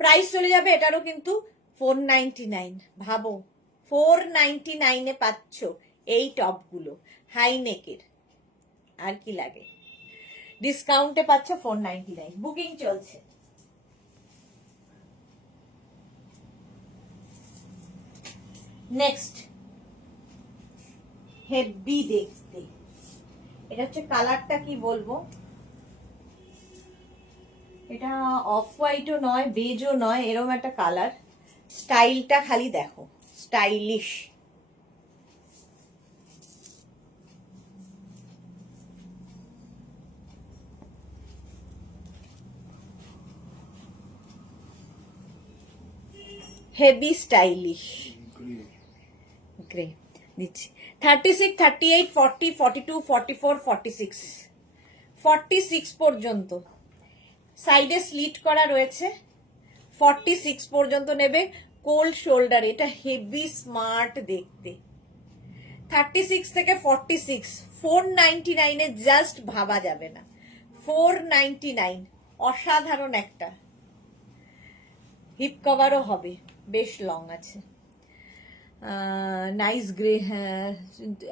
প্রাইস চলে যাবে এটারও কিন্তু 499। ভাবো 499 পাচ্ছ এই টপগুলো হাই নেকের, আর কি লাগে। ডিসকাউন্টে পাচ্ছ 499, বুকিং চলছে। নেক্সট হেভি দেখতে, এটা হচ্ছে কালারটা কি বলবো, এটা অফ হোয়াইটও নয়, বেজও নয়, এরকম একটা কালার। স্টাইলটা খালি দেখো, স্টাইলিশ। হেভি স্টাইলিশ গ্রে দিচ্ছি। 36, 38, 40, 42, 44, 46। 46 পর্যন্ত সাইডে স্লিট করা রয়েছে, 46 পর্যন্ত নেবে। কোল্ড শোল্ডার, এটা হেভি স্মার্ট দেখতে। 36 থেকে 46, 499 এ জাস্ট ভাবা যাবে না। 499 অসাধারণ একটা। হিপ কভারও হবে, বেশ লং আছে। নাইস গ্রে, হ্যাঁ।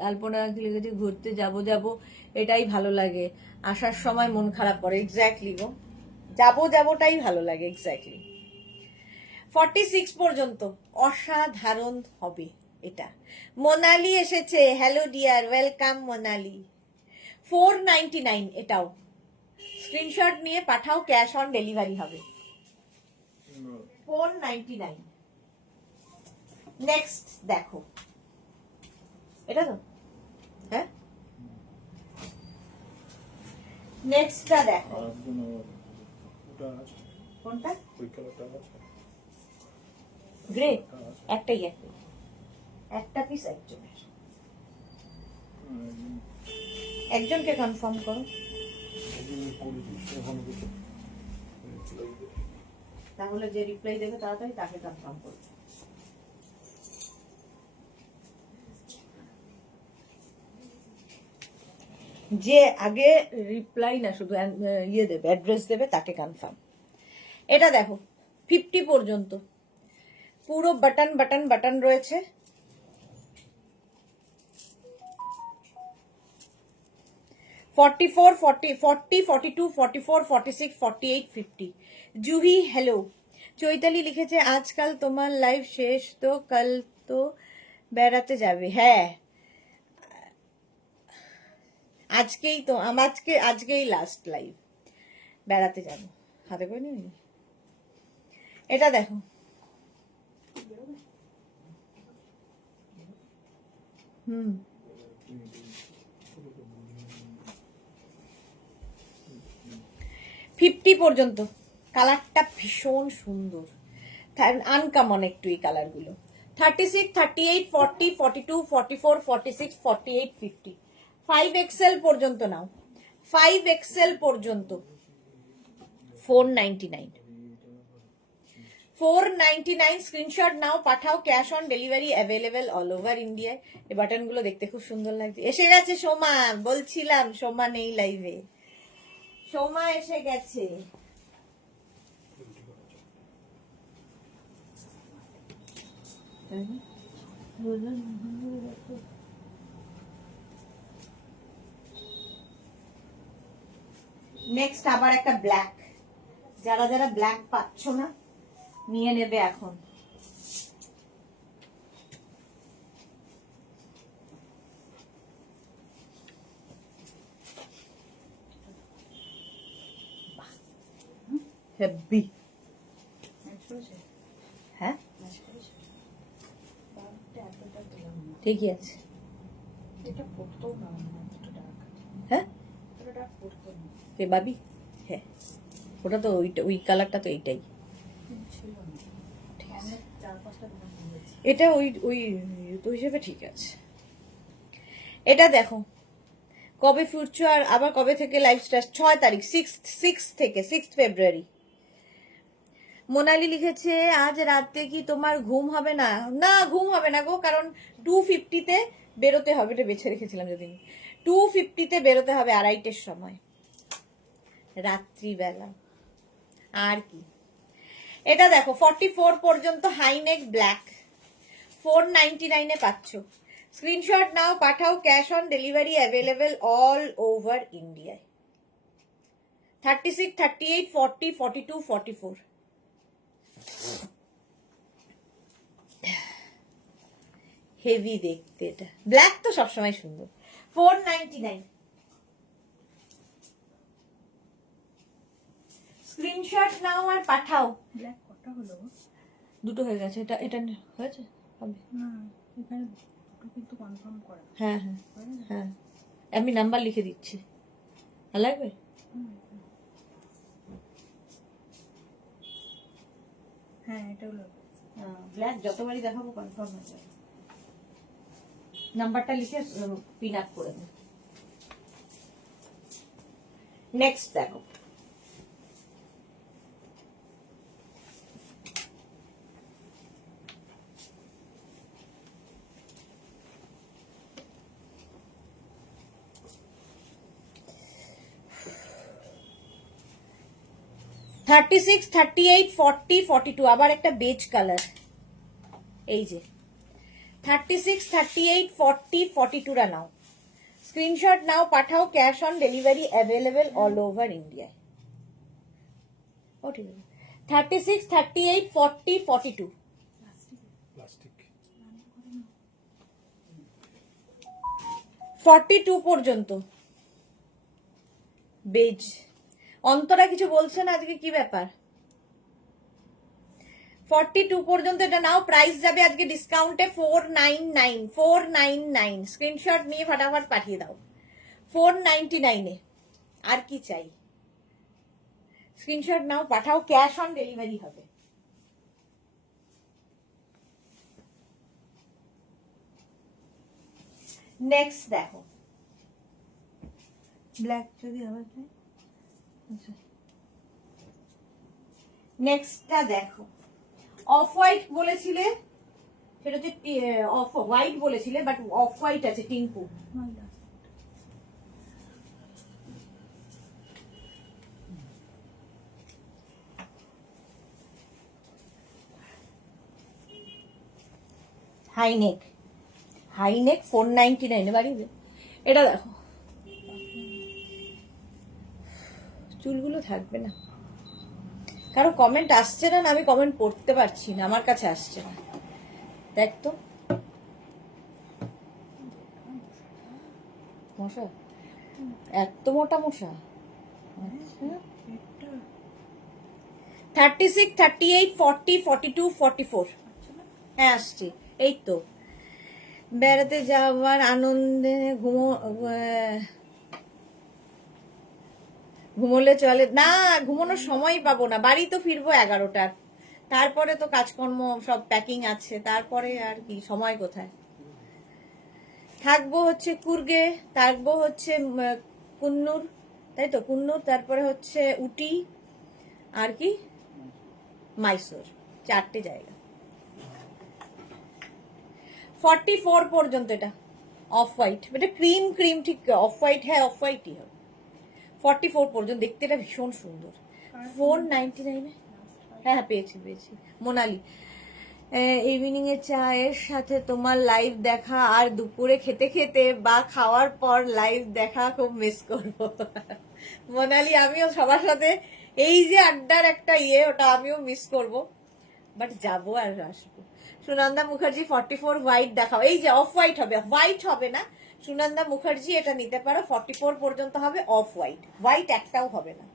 আলপনা লিখেছে ঘুরতে যাবো যাবো, এটাই ভালো লাগে, আসার সময় মন খারাপ করে। এক্স্যাক্টলি গো, যাবো যাবোটাই ভালো লাগে, এক্স্যাক্টলি। 46 পর্যন্ত অসাধারণ হবে এটা। মোনালি এসেছে, হ্যালো ডিয়ার, ওয়েলকাম মোনালি। 499 এটাও। স্ক্রিনশট নিয়ে পাঠাও, ক্যাশ অন ডেলিভারি হবে। 499। নেক্সট দেখো, এটা তো, হ্যাঁ, নেক্সটটা দেখো। কোনটা? গ্রে, একটাই একটা পিস একজনের, একজনকে কনফার্ম করো। তাহলে যে রিপ্লাই দেবে তাড়াতাড়ি তাকে কনফার্ম করো। যে আগে রিপ্লাই না, শুধু ইয়ে দেবে, অ্যাড্রেস দেবে, তাকে কনফার্ম। এটা দেখো 50 পর্যন্ত পুরো বাটন বাটন বাটন রয়েছে। 44, 40, 42, 44, 46, 48, 50। জুহি হ্যালো, চৈতালি লিখেছে আজকাল তোমার লাইভ শেষ তো কাল তো বেড়াতে যাবে। হ্যাঁ, আজকেই তো আজকেই লাস্ট লাইভ, বেড়াতে যাব। হাতে করে নিবি? এটা দেখো, হুম 50 পর্যন্ত। কালারটা ভীষণ সুন্দর, আনকমন একটু এই কালারগুলো। 36, 38, 40, 42, 44, 46, 48, 50, 5XL পর্যন্ত নাও, 5XL পর্যন্ত 499, 499 স্ক্রিনশট নাও, পাঠাও, cash on delivery available all over ইন্ডিয়ায়। এই বাটনগুলো দেখতে খুব সুন্দর লাগছে। এসে গেছে সোমা, বলছিলাম সোমা নেই লাইভে, সোমা এসে গেছে। নেক্সট আবার একটা ব্ল্যাক, যারা যারা ব্ল্যাক পাচ্ছ না নিয়ে নেবে এখন। হেভি, হ্যাঁ ঠিকই আছে। হ্যাঁ বাবি, হ্যাঁ ওটা তো ওই কালারটা তো এইটাই, এটা ওই ওই তো হিসেবে ঠিক আছে। এটা দেখো কবে ফুটছো আর আবার কবে থেকে লাইভ স্টার্ট? 6 তারিখ, 6 ফেব্রুয়ারি। মোনালি লিখেছে আজ রাতে কি তোমার ঘুম হবে না? না, ঘুম হবে না গো, কারণ 250-তে বেরোতে হবে, এটা বেছে রেখেছিলাম যদি। 250-তে বেরোতে হবে 2:30-এর সময় রাত্রিবেলা। আর কি, এটা দেখো 44 পর্যন্ত হাইনেক ব্ল্যাক, 499-এ পাচ্ছ। স্ক্রিনশট নাও, পাঠাও, cash on delivery available all over ইন্ডিয়ায়। 36, 38, 40, 42, 44, হেভি দেখতে। এটা ব্ল্যাক তো সবসময় সুন্দর। 499, স্ক্রিনশট নাও আর পাঠাও। ব্ল্যাক কটা হলো? দুটো হয়ে গেছে। এটা এটা হয়েছে হবে না, এখানে দুটো কিন্তু কনফার্ম করা। হ্যাঁ হ্যাঁ হ্যাঁ, আমি নাম্বার লিখে দিচ্ছি, ভালো লাগবে। হ্যাঁ এটা হলো ব্ল্যাক, যতবারই দেখাবো কনফার্ম হয়ে যাবে। নাম্বারটা লিখে পিন আপ করে দেব। নেক্সট দেখো, 36, 38, 40, 42, আবার একটা বেজ কালার। এই যে 36, 38, 40, 42-রা নাও, স্ক্রিনশট নাও, পাঠাও, cash on delivery available all over ইন্ডিয়ায়। ও ঠিক আছে, 36, 38, 40, 42, 42 পর্যন্ত বেজ। অন্তরা কিছু বলছে না আজকে, কি ব্যাপার? 42 পর্যন্ত এটা নাও, প্রাইস যাবে আজকে ডিসকাউন্টে 499, 499, স্ক্রিনশট নিয়ে ফটাফট পাঠিয়ে দাও। 499-এ আর কি চাই? স্ক্রিনশট নাও, পাঠাও, ক্যাশ অন ডেলিভারি হবে। নেক্সট দেখো, ব্ল্যাক যদি আবার নেক্সটটা দেখো, অফ হোয়াইট বলেছিলে, সেটা হচ্ছে অফ হোয়াইট বলেছিলে, বাট অফ হোয়াইট আছে টিঙ্কু। High neck, high neck 499 বাড়িবে। এটা দেখো, চুলগুলো থাকবে না, কারো কমেন্ট আসছে না, আমি কমেন্ট পড়তে পারছি না, আমার কাছে আসছে না। দেখ তো মশা, এত মোটা মশা। আচ্ছা, 36, 38, 40, 42, 44। হ্যাঁ আসছি, এই তো। বেড়াতে যাওয়ার আনন্দে ঘুমোলে চলে না, ঘুমানোর সময় পাবো না, বাড়ি তো ফিরবো 11টার, তারপরে তো কাজকর্ম সব প্যাকিং আছে, তারপরে আর কি সময় কোথায়। থাকবো হচ্ছে কুর্গে, থাকবো হচ্ছে কুন্নুর, তাই তো কুন্নুর, তারপরে হচ্ছে উটি, আর কি মাইসোর, 4টে জায়গা। 44 পর্যন্ত এটা অফ হোয়াইট, এটা ক্রিম ক্রিম ঠিক অফ হোয়াইট, হ্যাঁ অফ হোয়াইটই হবে। 44 পর্যন্ত, দেখতে এটা ভীষণ সুন্দর। 499 হ্যাঁ হ্যাঁ পেয়েছি পেয়েছি। মোনালি, ইভিনিং এ চায়ের সাথে তোমার লাইভ দেখা আর দুপুরে খেতে খেতে বা খাওয়ার পর লাইভ দেখা খুব মিস করবো। মোনালি, আমিও সবার সাথে এই যে আড্ডার একটা ওটা আমিও মিস করব, বাট যাবো আর আসবো। সুনন্দা মুখার্জি 44 হোয়াইট দেখাও, এই যে অফ হোয়াইট হবে, হোয়াইট হবে না। সুনন্দা মুখার্জি এটা নিতে পারো, 44 পর্যন্ত হবে অফ হোয়াইট, হোয়াইট একটাও হবে না।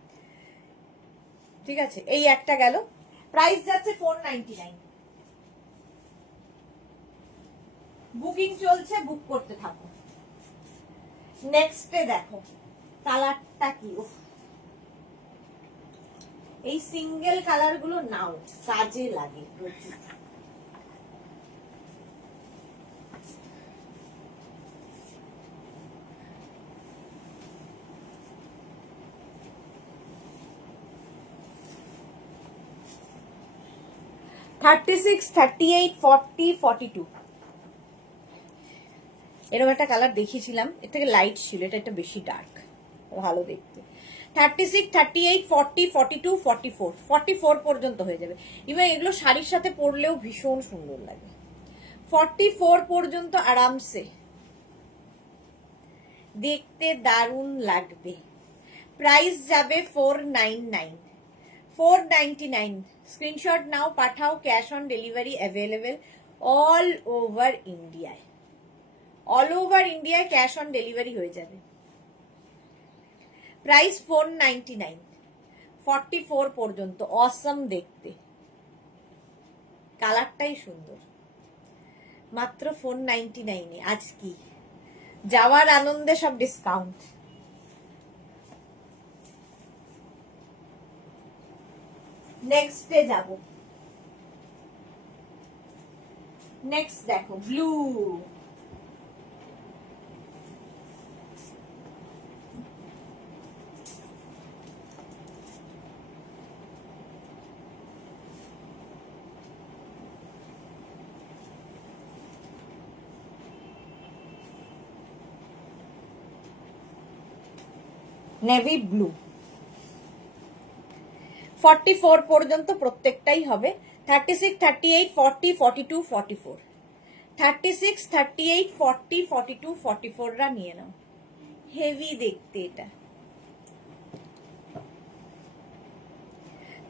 ঠিক আছে, এই একটা গেল। প্রাইস যাচ্ছে 499। বুকিং চলছে, বুক করতে থাকো। নেক্সটে দেখো কালারটা কি, এই সিঙ্গেল কালার গুলো নাও, কাজে লাগে প্রচুর। $36, $38, $40, $42 এরকম একটা কালার দেখিয়েছিলাম, এর থেকে লাইট ছিল, এটা একটা বেশি ডার্ক, ভালো দেখতে। 36, 38, 40, 42, 44, 44 পর্যন্ত হয়ে যাবে। ইভেন এগুলো শাড়ির সাথে পরলেও ভীষণ সুন্দর লাগে। 44 পর্যন্ত আরামসে দেখতে দারুণ লাগবে। প্রাইস যাবে 499, 499। স্ক্রিনশট নাও, পাঠাও, cash on delivery available all over ইন্ডিয়ায়, অল ওভার ইন্ডিয়ায় ক্যাশ অন ডেলিভারি হয়ে যাবে। প্রাইস 499, 44 পর্যন্ত। অসম দেখতে, কালারটাই সুন্দর, মাত্র 499। আজ কি যাওয়ার আনন্দে সব ডিসকাউন্ট। নেক্সটে যাব। নেক্সট দেখো ব্লু, নেভি ব্লু। 44 পর্যন্ত প্রত্যেকটাই হবে। 36, 38, 40, 42, 44, 36, 38, 40, 42, 44 রা নিয়ে নাও, হেভি দেখতে এটা।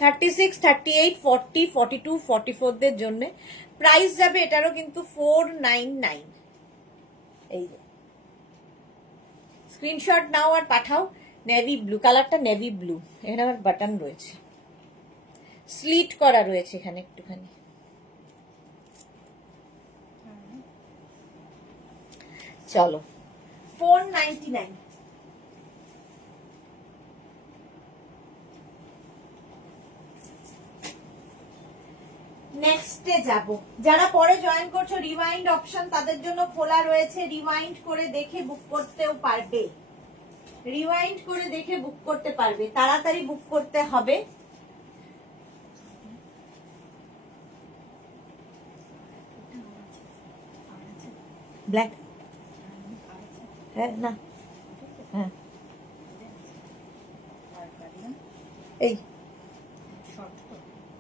36, 38, 40, 42, 44 দের জন্য প্রাইস যাবে এটারও কিন্তু 499। এই যে স্ক্রিনশট নাও আর পাঠাও। নেভি ব্লু কালারটা, নেভি ব্লু, এখানে আবার বাটন রয়েছে, স্লিট করা রয়েছে এখানে একটুখানি। চলো 499। নেক্সটে যাব। যারা পরে জয়েন করছো, রিমাইন্ড অপশন তাদের জন্য খোলা রয়েছে, রিমাইন্ড করে দেখে বুক করতেও পারবে, রিমাইন্ড করে দেখে বুক করতে পারবে, তাড়াতাড়ি বুক করতে হবে। ব্ল্যাক, হ্যাঁ না, হ্যাঁ এই,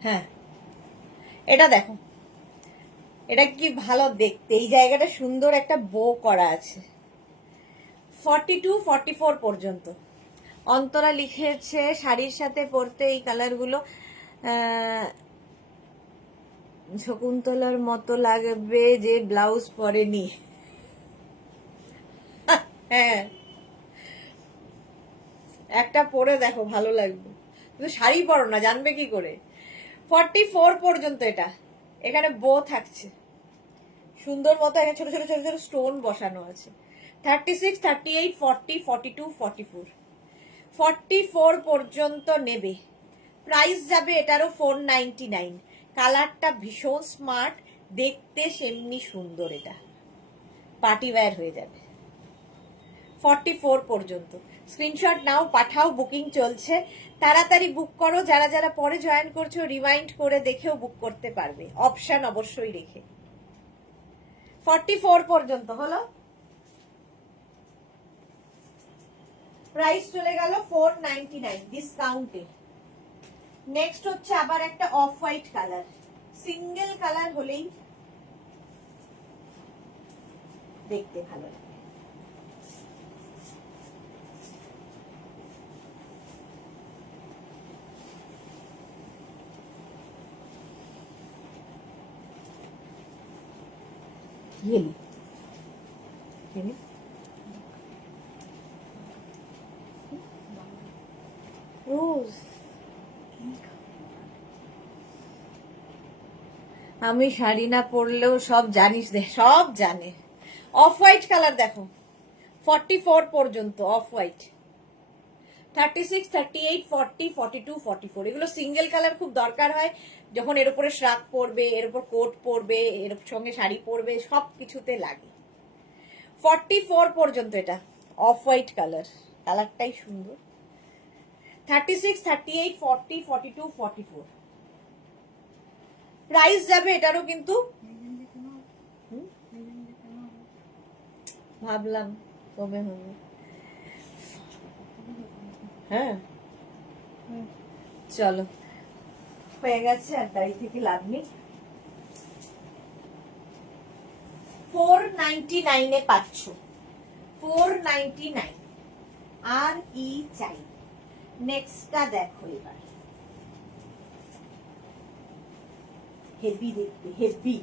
হ্যাঁ এটা দেখো, এটা কি ভালো দেখতে, এই জায়গাটা সুন্দর একটা বো করা আছে। 42, 44 পর্যন্ত। অন্তরা লিখেছে শাড়ির সাথে পরতে এই কালারগুলো শকুন্তলার মতো লাগবে যে ব্লাউজ পরেনি। হ্যাঁ, একটা পরে দেখো ভালো লাগবে, কিন্তু শাড়ি পরো না, জানবে কি করে। 44 পর্যন্ত এটা, এখানে বো থাকছে সুন্দর মতো, এখানে ছোট ছোট ছোট ছোট স্টোন বসানো আছে। 36, 38, 40, 42, 44, 44 পর্যন্ত নেবে। প্রাইস যাবে এটারও 499। কালারটা ভীষণ স্মার্ট, দেখতে সেমনি সুন্দর, এটা পার্টি ওয়্যার হয়ে যাবে। 44 পর্যন্ত স্ক্রিনশট নাও, পাঠাও, বুকিং চলছে, তাড়াতাড়ি বুক করো। যারা যারা পরে জয়েন করছো রিমাইন্ড করে দেখেও বুক করতে পারবে, অপশন অবশ্যই রেখে। 44 পর্যন্ত হলো, প্রাইস চলে গেল 499 ডিসকাউন্টে। নেক্সট হচ্ছে আবার একটা off white colour, single colour হলেই দেখতে ভালো লাগে। Really? Really? Rose. আমি শাড়ি না পরলেও সব জানিস, সব জানে। অফ হোয়াইট কালার দেখো, 44 পর্যন্ত অফ হোয়াইট। 36, 38, 40, 42, 44 এগুলো সিঙ্গেল কালার খুব দরকার হয় যখন এর উপরে শ্রাক পরবে, এর উপর কোট পরবে, এর সঙ্গে শাড়ি পরবে, সব কিছুতে লাগে। 44 পর্যন্ত এটা অফ হোয়াইট কালার, কালারটাই সুন্দর। 36, 38, 40, 42, 44 প্রাইস যাবে এটারও কিন্তু, ভাবলাম কমে হবে। হ্যাঁ চলো, হয়ে গেছে, আর দাঁড়িয়ে থেকে লাভ নেই। 499 এ পাচ্ছ, 499 আর কি চাই। নেক্সটটা দেখো এবার, হেভি দেখতে, হেভি।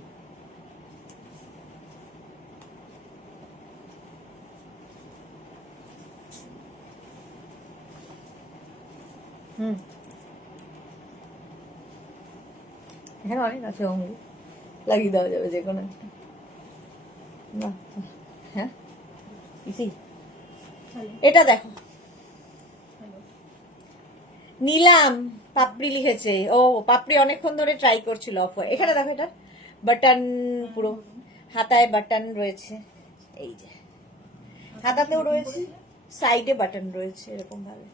হ্যাঁ অনেক আছে, অঙ্গুর লাগিয়ে দেওয়া যাবে যে কোনো একটা। হ্যাঁ এটা দেখো, নিলাম পাপড়ি লিখেছে। ও পাপড়ি অনেকক্ষণ ধরে ট্রাই করছিল অফ। এখানে দেখো, এটা বাটন, পুরো হাতায় বাটন রয়েছে, এই যে হাতাতেও রয়েছে, সাইডে বাটন রয়েছে, এরকম ভাবে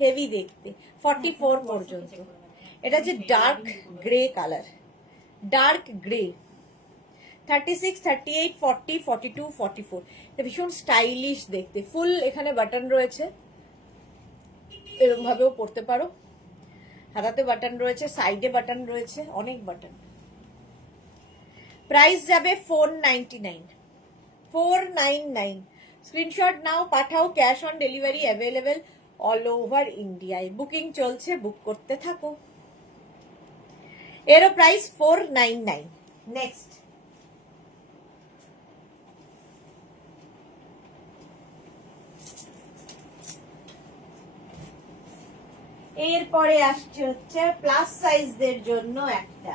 হেভি দেখতে। 44 পর্যন্ত। এটা হচ্ছে dark grey colour, dark grey. 36, 38, 40, 42, 44 এটা ভীষণ স্টাইলিশ দেখতে। ফুল এখানে বাটন রয়েছে, এরকম ভাবেও পরতে পারো, হাতাতে বাটন রয়েছে, সাইডে বাটন রয়েছে, অনেক বাটন। প্রাইস যাবে 499, 499। স্ক্রিনশট নাও, পাঠাও, cash on delivery available all over ইন্ডিয়ায়। বুকিং চলছে, বুক করতে থাকো। এরও প্রাইস 499। নেক্সট এরপরে আসছে হচ্ছে প্লাস সাইজদের জন্য একটা,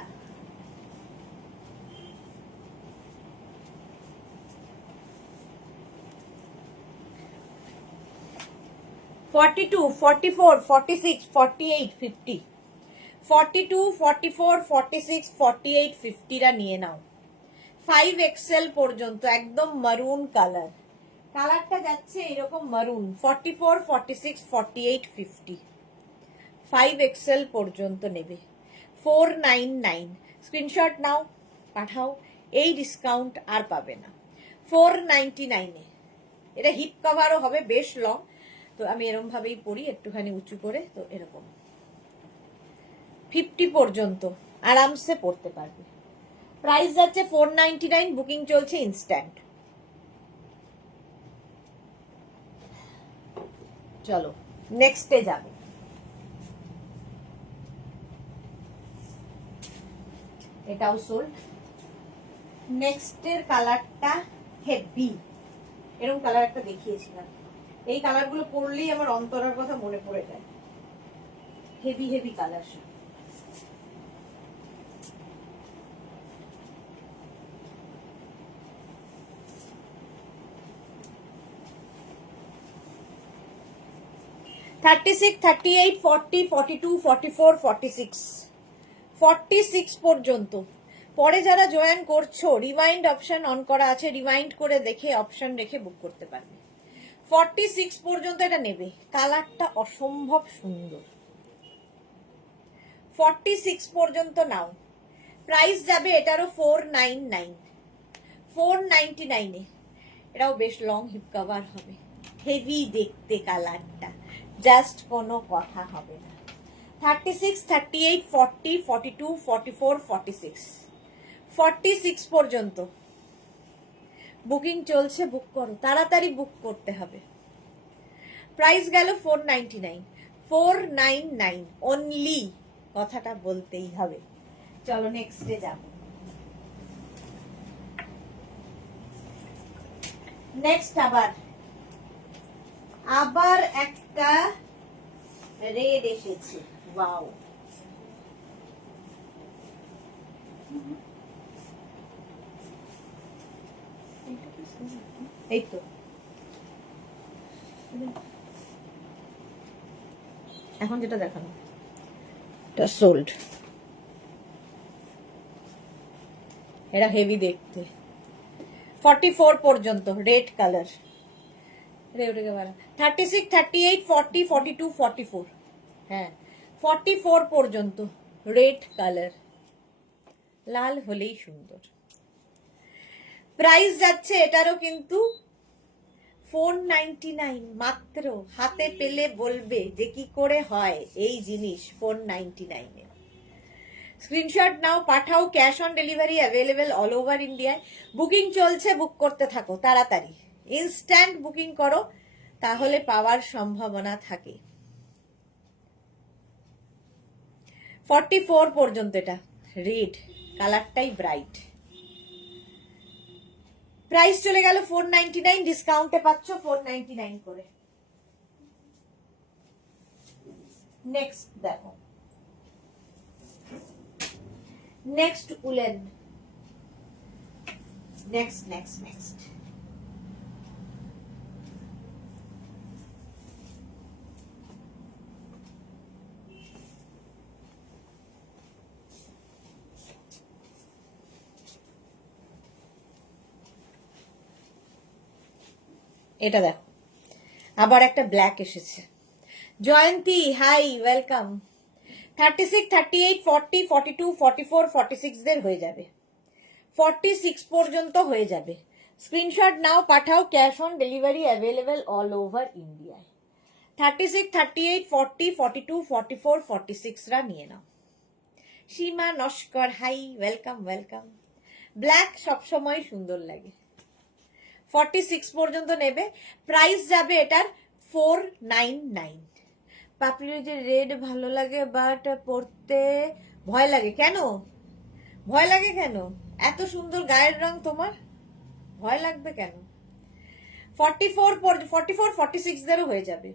42, 44, 46, 48, 50, 42, 44, 46, 48, 50 রা নিয়ে নাও। 5XL পর্যন্ত, একদম মারুন কালার, কালারটা যাচ্ছে এরকম মারুন। 44, 46, 48, 50, 5XL পর্যন্ত নেবে। 499। স্ক্রিনশট নাও, পাঠাও, এই ডিসকাউন্ট আর পাবে না। 499 এটা হিপ কভারও হবে, বেশ লং, তো আমি এরকম ভাবেই পরি, একটুখানি উঁচু করে, তো এরকম 50 পর্যন্ত আরামসে পড়তে পারবে। প্রাইস যাচ্ছে 499, বুকিং চলছে ইনস্ট্যান্ট। চলো নেক্সটে যাবে। এটাও সোল্ড। নেক্সটের কালারটা হেভি, এরকম কালার একটা দেখিয়েছিলাম। এই কালারগুলো পরলেই আমার অন্তরার কথা মনে পড়ে যায়। Heavy heavy colour. $36, $38, $40, $42, $44, $46, $46 পর্যন্ত। পরে যারা জয়েন করছো রিমাইন্ড অপশন অন করা আছে, রিমাইন্ড করে দেখে অপশন রেখে বুক করতে পারবে। 46 পর্যন্ত এটা নেবে। কালারটা অসম্ভব সুন্দর। 46 পর্যন্ত নাও। প্রাইস যাবে এটারও 499, 499 এ। এটাও বেশ লং হিপ কভার হবে, হেভি দেখতে কালারটা, জাস্ট কোনো কথা হবে না। 36, 38, 40, 42, 44, 46, 46 পর্যন্ত বুকিং চলছে। বুক করো, তাড়াতাড়ি বুক করতে হবে। প্রাইস গেল 499, 499 অনলি, কথাটা বলতেই হবে। চলো নেক্সটে যাব। নেক্সট আবার একটা রেড এসেছে। ওয়াও, এই তো এখন যেটা দেখানো এটা সোল্ড। এটা হেভি দেখতে। 44 পর্যন্ত রেড কালার। 36, 38, 40, 42, 44, হ্যাঁ 44 পর্যন্ত রেড কালার। লাল হলেই সুন্দর। প্রাইস যাচ্ছে এটারও কিন্তু 499 মাত্র। হাতে পেলে বলবে যে কি করে হয় এই জিনিস 499 এ। স্ক্রিনশট নাও, পাঠাও। Cash on delivery available all over ইন্ডিয়ায়। বুকিং চলছে, বুক করতে থাকো তাড়াতাড়ি। ইনস্ট্যান্ট বুকিং করো, তাহলে পাওয়ার সম্ভাবনা থাকে। 44 পর্যন্ত এটা রেড কালারটাই ব্রাইট। প্রাইস চলে গেল 499, ডিসকাউন্টে পাচ্ছ 499 করে। নেক্সট দেখো, নেক্সট উলেন। নেক্সট এটা দেখো, আবার একটা ব্ল্যাক এসেছে। জয়ন্তী হাই, ওয়েলকাম। 36, 38, 40, 42, 44, 46 দের হয়ে যাবে। 46 পর্যন্ত হয়ে যাবে। স্ক্রিনশট নাও, পাঠাও। Cash on delivery available all over ইন্ডিয়ায়। 36, 38, 40, 42, 44, 46 রা নিয়ে নাও। সীমা নস্কর হাই, ওয়েলকাম। ব্ল্যাক সবসময় সুন্দর লাগে। 46 পর্যন্ত নেবে। প্রাইস যাবে এটার 499। পাপড়ির যে রেড ভালো লাগে বাট পরতে ভয় লাগে। কেন ভয় লাগে? কেন? এত সুন্দর গায়ের রং তোমার, ভয় লাগবে কেন? 44, 46 দেরও হয়ে যাবে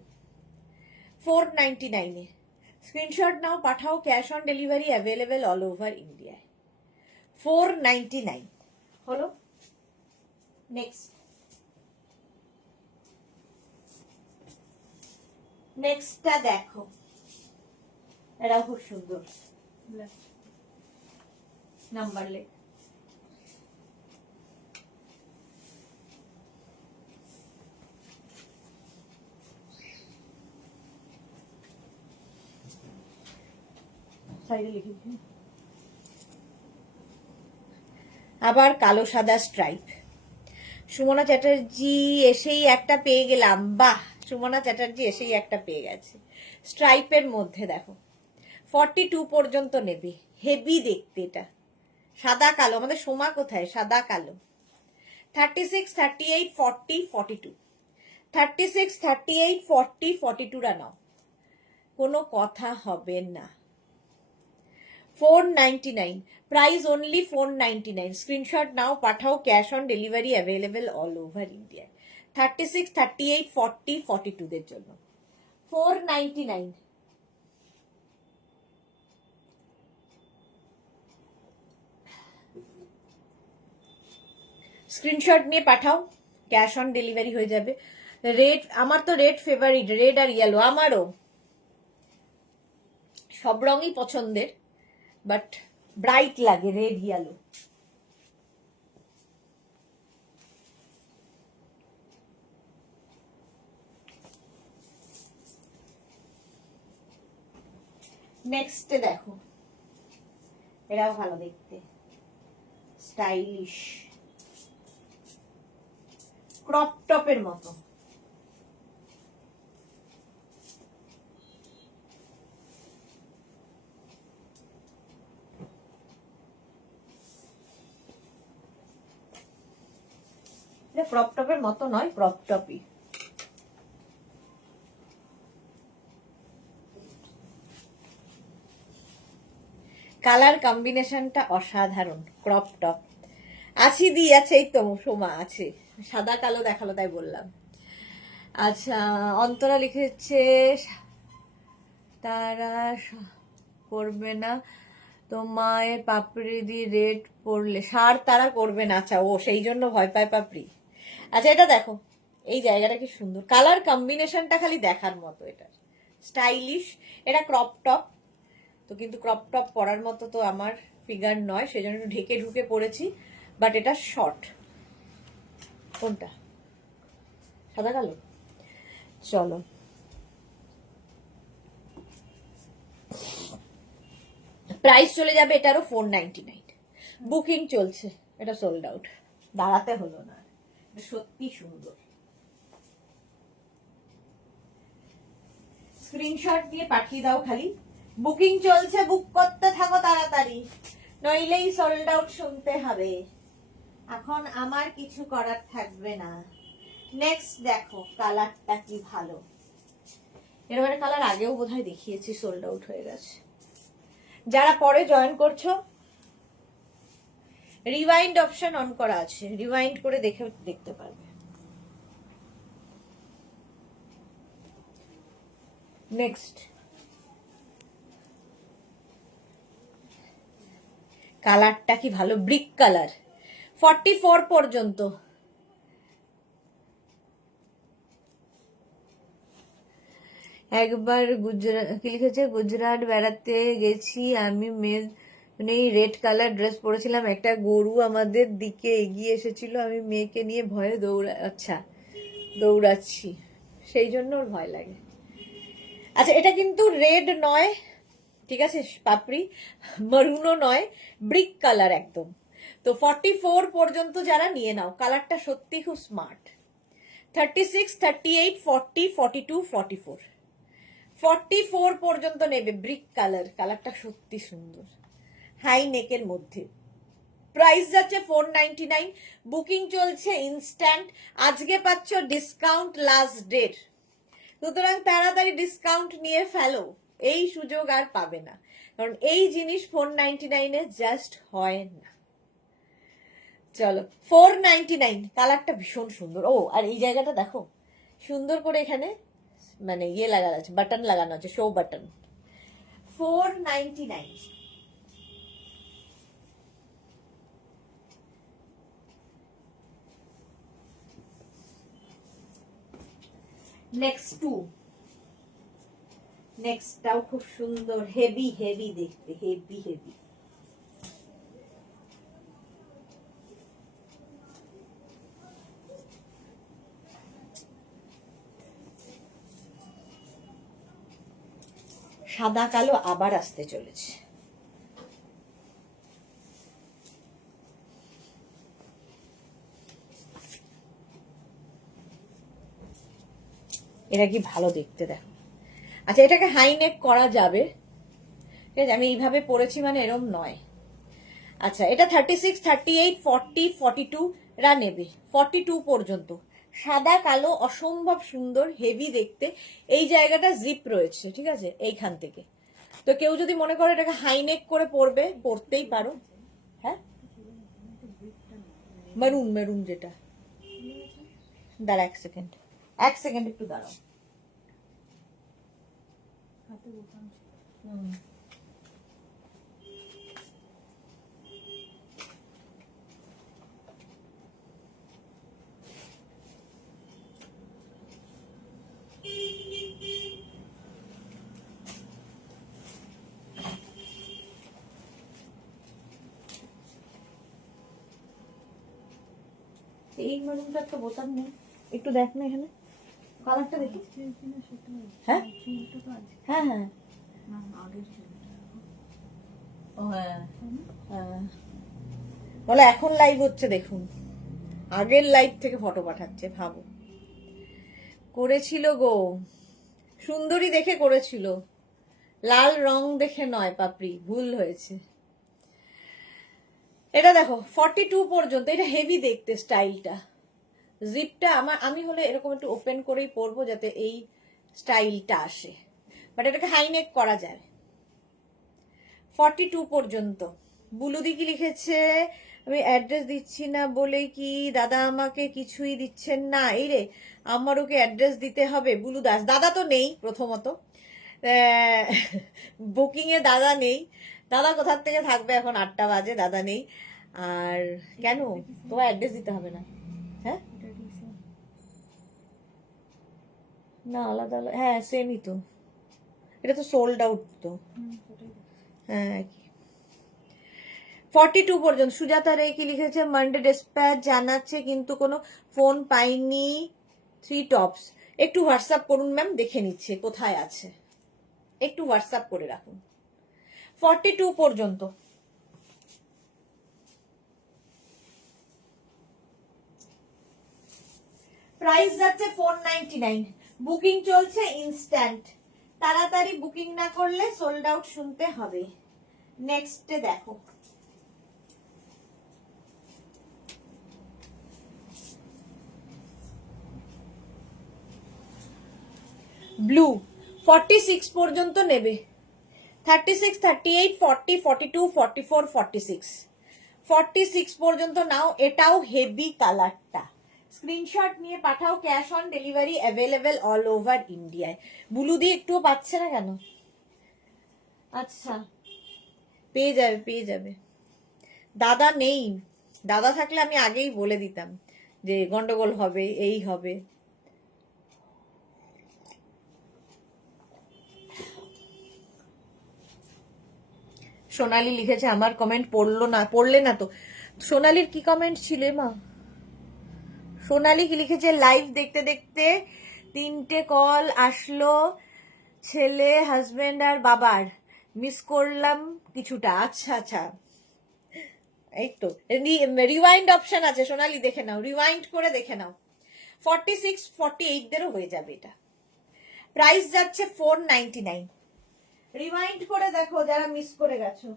499 এ। স্ক্রিনশট নাও, পাঠাও। Cash on delivery available all over ইন্ডিয়ায়। 499 হলো। নেক্সটটা দেখো, এটাও খুব সুন্দর। নাম্বার লেখ। আবার কালো সাদা স্ট্রাইপ। সুমনা চ্যাটার্জি এসেই একটা পেয়ে গেলাম। বাহ, সুমনা চ্যাটার্জি এসেই একটা পেয়ে গেছে স্ট্রাইপের মধ্যে। দেখো 42 পর্যন্ত নেবে। হেভি দেখতে এটা, সাদা কালো। আমাদের সোমা কোথায়? সাদা কালো। 36, 38, 40, 42, 36, 38, 40, 42 রা নাও, কোনো কথা হবে না। 499, প্রাইস অনলি 499। স্ক্রিনশট নাও, পাঠাও, cash on delivery available all over India. 36, 38, 40, 42 দের জন্য 499। স্ক্রিনশট নিয়ে পাঠাও, ক্যাশ অন ডেলিভারি হয়ে যাবে। রেড, আমার তো রেড ফেভারিট, রেড আর ইয়েলো। আমারও সব রঙই পছন্দের, বাট ব্রাইট লাগে রেড ইয়েলো। নেক্সট দেখো, এরাও ভালো দেখতে, স্টাইলিশ ক্রপ টপের মতো। ক্রপ টপের মতো নয়, ক্রপ টপই। কালার কম্বিনেশনটা অসাধারণ, ক্রপ টপ। আছি দি আছে, এই তো সোমা আছে, সাদা কালো দেখালো তাই বললাম। আচ্ছা, অন্তরা লিখেছে তারা করবে না তোমায় পাপড়ি দি রেড পড়লে, সার তারা করবে না। আচ্ছা, ও সেই জন্য ভয় পায় পাপড়ি। আচ্ছা, এটা দেখো, এই জায়গাটা কি সুন্দর, কালার কম্বিনেশনটা খালি দেখার মতো, এটা স্টাইলিশ। এটা ক্রপ টপ তো, কিন্তু ক্রপ টপ পরার মতো তো আমার ফিগার নয়, সেই জন্য একটু ঢেকে ঢুকে পড়েছি, বাট এটা শর্ট। কোনটা, সাদা কালো? চলো, প্রাইস চলে যাবে এটারও 499। বুকিং চলছে, এটা সোল্ড আউট, দাঁড়াতে হলো না। সত্যি সুন্দর। স্ক্রিনশট দিয়ে পাঠিয়ে দাও খালি, বুকিং চলছে, বুক করতে থাকো তাড়াতাড়ি, নইলেই সোল্ড আউট শুনতে হবে। এখন আমার কিছু করার থাকবে না। নেক্সট দেখো, কালারটা কি ভালো। এরকম কালার আগেও বোধহয় দেখিয়েছি, সোল্ড আউট হয়ে গেছে। যারা পরে জয়েন করছো, রিওয়াইন্ড অপশন অন করা আছে, রিওয়াইন্ড করে দেখতে পারবে। নেক্সট, কালারটা কি ভালো, ব্রিক কালার, 44 পর্যন্ত। একবার গুজরাট, কি লিখেছে, গুজরাট বেড়াতে গেছি আমি, মেয়ে মানে রেড কালার ড্রেস পরেছিলাম, একটা গরু আমাদের দিকে এগিয়ে এসেছিল, আমি মেয়েকে নিয়ে ভয়ে দৌড়াচ্ছি, সেই জন্য ওর ভয় লাগে। আচ্ছা, এটা কিন্তু রেড নয়, ঠিক আছে পাপড়ি, মারুনও নয়, ব্রিক কালার একদম। তো 44 পর্যন্ত যারা নিয়ে নাও, কালারটা সত্যি খুব স্মার্ট। 36, 38, 40, 42, 44, 44 পর্যন্ত নেবে, ব্রিক কালার, কালারটা সত্যি সুন্দর, হাই নেকের মধ্যে। প্রাইস যাচ্ছে 499, বুকিং চলছে ইনস্ট্যান্ট। আজকে পাচ্ছ ডিসকাউন্ট লাস্ট ডেট, সুতরাং তাড়াতাড়ি ডিসকাউন্ট নিয়ে ফেলো, এই সুযোগ আর পাবে না, কারণ এই জিনিস 499 জাস্ট হয় না। চলো, 499, কালারটা ভীষণ সুন্দর। ও, আর এই জায়গাটা দেখো, সুন্দর করে এখানে মানে ইয়ে লাগানো আছে, বাটন লাগানো আছে, শো বাটন। 499। নেক্সটটাও খুব সুন্দর, হেভি হেভি দেখতে, হেভি হেভি। সাদা কালো আবার আসতে চলেছে। এটা কি ভালো দেখতে, দেখো। আচ্ছা, এটাকে হাই নেক করা যাবে, ঠিক আছে, আমি এইভাবে পরেছি মানে এরম নয়। আচ্ছা, এটা 36, 38, 40, 42 রা নেবে, 42 পর্যন্ত। সাদা কালো, অসম্ভব সুন্দর, হেভি দেখতে। এই জায়গাটা জিপ রয়েছে, ঠিক আছে, এইখান থেকে। তো কেউ যদি মনে করে এটাকে হাইনেক করে পরবে, পরতেই পারো। হ্যাঁ, মেরুন মেরুন যেটা। দাঁড়া এক সেকেন্ড, এক সেকেন্ড একটু দাঁড়াও। হাতে বোতাম ছিল। এই মেরুনটার তো বোতাম নেই, একটু দেখ না এখানে কালারটা দেখি। কিনা সেটা হ্যাঁ চুলটা তো আছে হ্যাঁ হ্যাঁ, না, আগের চুলটা। ও হ্যাঁ হ্যাঁ। বলো এখন লাইভ হচ্ছে দেখুন, আগের লাইভ থেকে ফটো পাঠাচ্ছে, ভাবো। করেছিল গো, সুন্দরী দেখে করেছিল, লাল রং দেখে নয় পাপড়ি, ভুল হয়েছে। এটা দেখো 42 পর্যন্ত, এটা হেভি দেখতে স্টাইলটা। জিপটা আমি হলে এরকম একটু ওপেন করেই পরবো যাতে এই স্টাইলটা আসে, বাট এটাকে হাইনেক করা যায়। 42 পর্যন্ত। বুলুদি কি লিখেছে, আমি অ্যাড্রেস দিচ্ছি না বলেই কি দাদা আমাকে কিছুই দিচ্ছেন না? এই রে, আমার ওকে অ্যাড্রেস দিতে হবে। বুলু দাস, দাদা তো নেই প্রথমত, বুকিং এ দাদা নেই। দাদা কোথার থেকে থাকবে, এখন 8টা বাজে, দাদা নেই। আর কেন তোমার অ্যাড্রেস দিতে হবে না? হ্যাঁ এটা কি same? না, আলাদা আলাদা, হ্যাঁ সেমই তো, এটা তো সোল্ড আউট তো। সেটাই তো। হ্যাঁ, 42 পর্যন্ত। সুজাতা রে কি লিখেছে, মানডে ডিসপ্যাচ জানাচ্ছে কিন্তু কোনো ফোন পাইনি 3 টপস। একটু হোয়াটসঅ্যাপ করুন ম্যাম, দেখে নিচ্ছে কোথায় আছে, একটু হোয়াটসঅ্যাপ করে রাখুন। 42 পর্যন্ত। প্রাইস যাচ্ছে 499, বুকিং চলছে ইনস্ট্যান্ট, তাড়াতাড়ি বুকিং না করলে সোল্ড আউট শুনতে হবে। নেক্সটে দেখো, ব্লু 46 পর্যন্ত নেবে। 36, 38, 40, 42, 44, 46, 46 পর্যন্ত নাও। এটাও হেভি কালারটা, স্ক্রিনশট নিয়ে পাঠাও। Cash on delivery available all over ইন্ডিয়ায়। বুলু দিয়ে একটুও পাচ্ছে না কেন? আচ্ছা, পেয়ে যাবে পেয়ে যাবে। দাদা নেই, দাদা থাকলে আমি আগেই বলে দিতাম যে গন্ডগোল হবে, এই হবে। সোনালি লিখেছে আমার কমেন্ট পড়লে না তো। সোনালির কি কমেন্ট ছিল মা? সোনালি কি লিখেছে, লাইভ দেখতে দেখতে 3টে কল আসলো, ছেলে, হাজবেন্ড আর বাবার, মিস করলাম কিছুটা। আচ্ছা আচ্ছা, এই তো রিওয়াইন্ড অপশন আছে সোনালি, দেখে নাও, রিওয়াইন্ড করে দেখে নাও। 46, 48 দেরও হয়ে যাবে এটা। প্রাইস যাচ্ছে 499, রিমাইন্ড করে দেখো যারা মিস করে গেছো।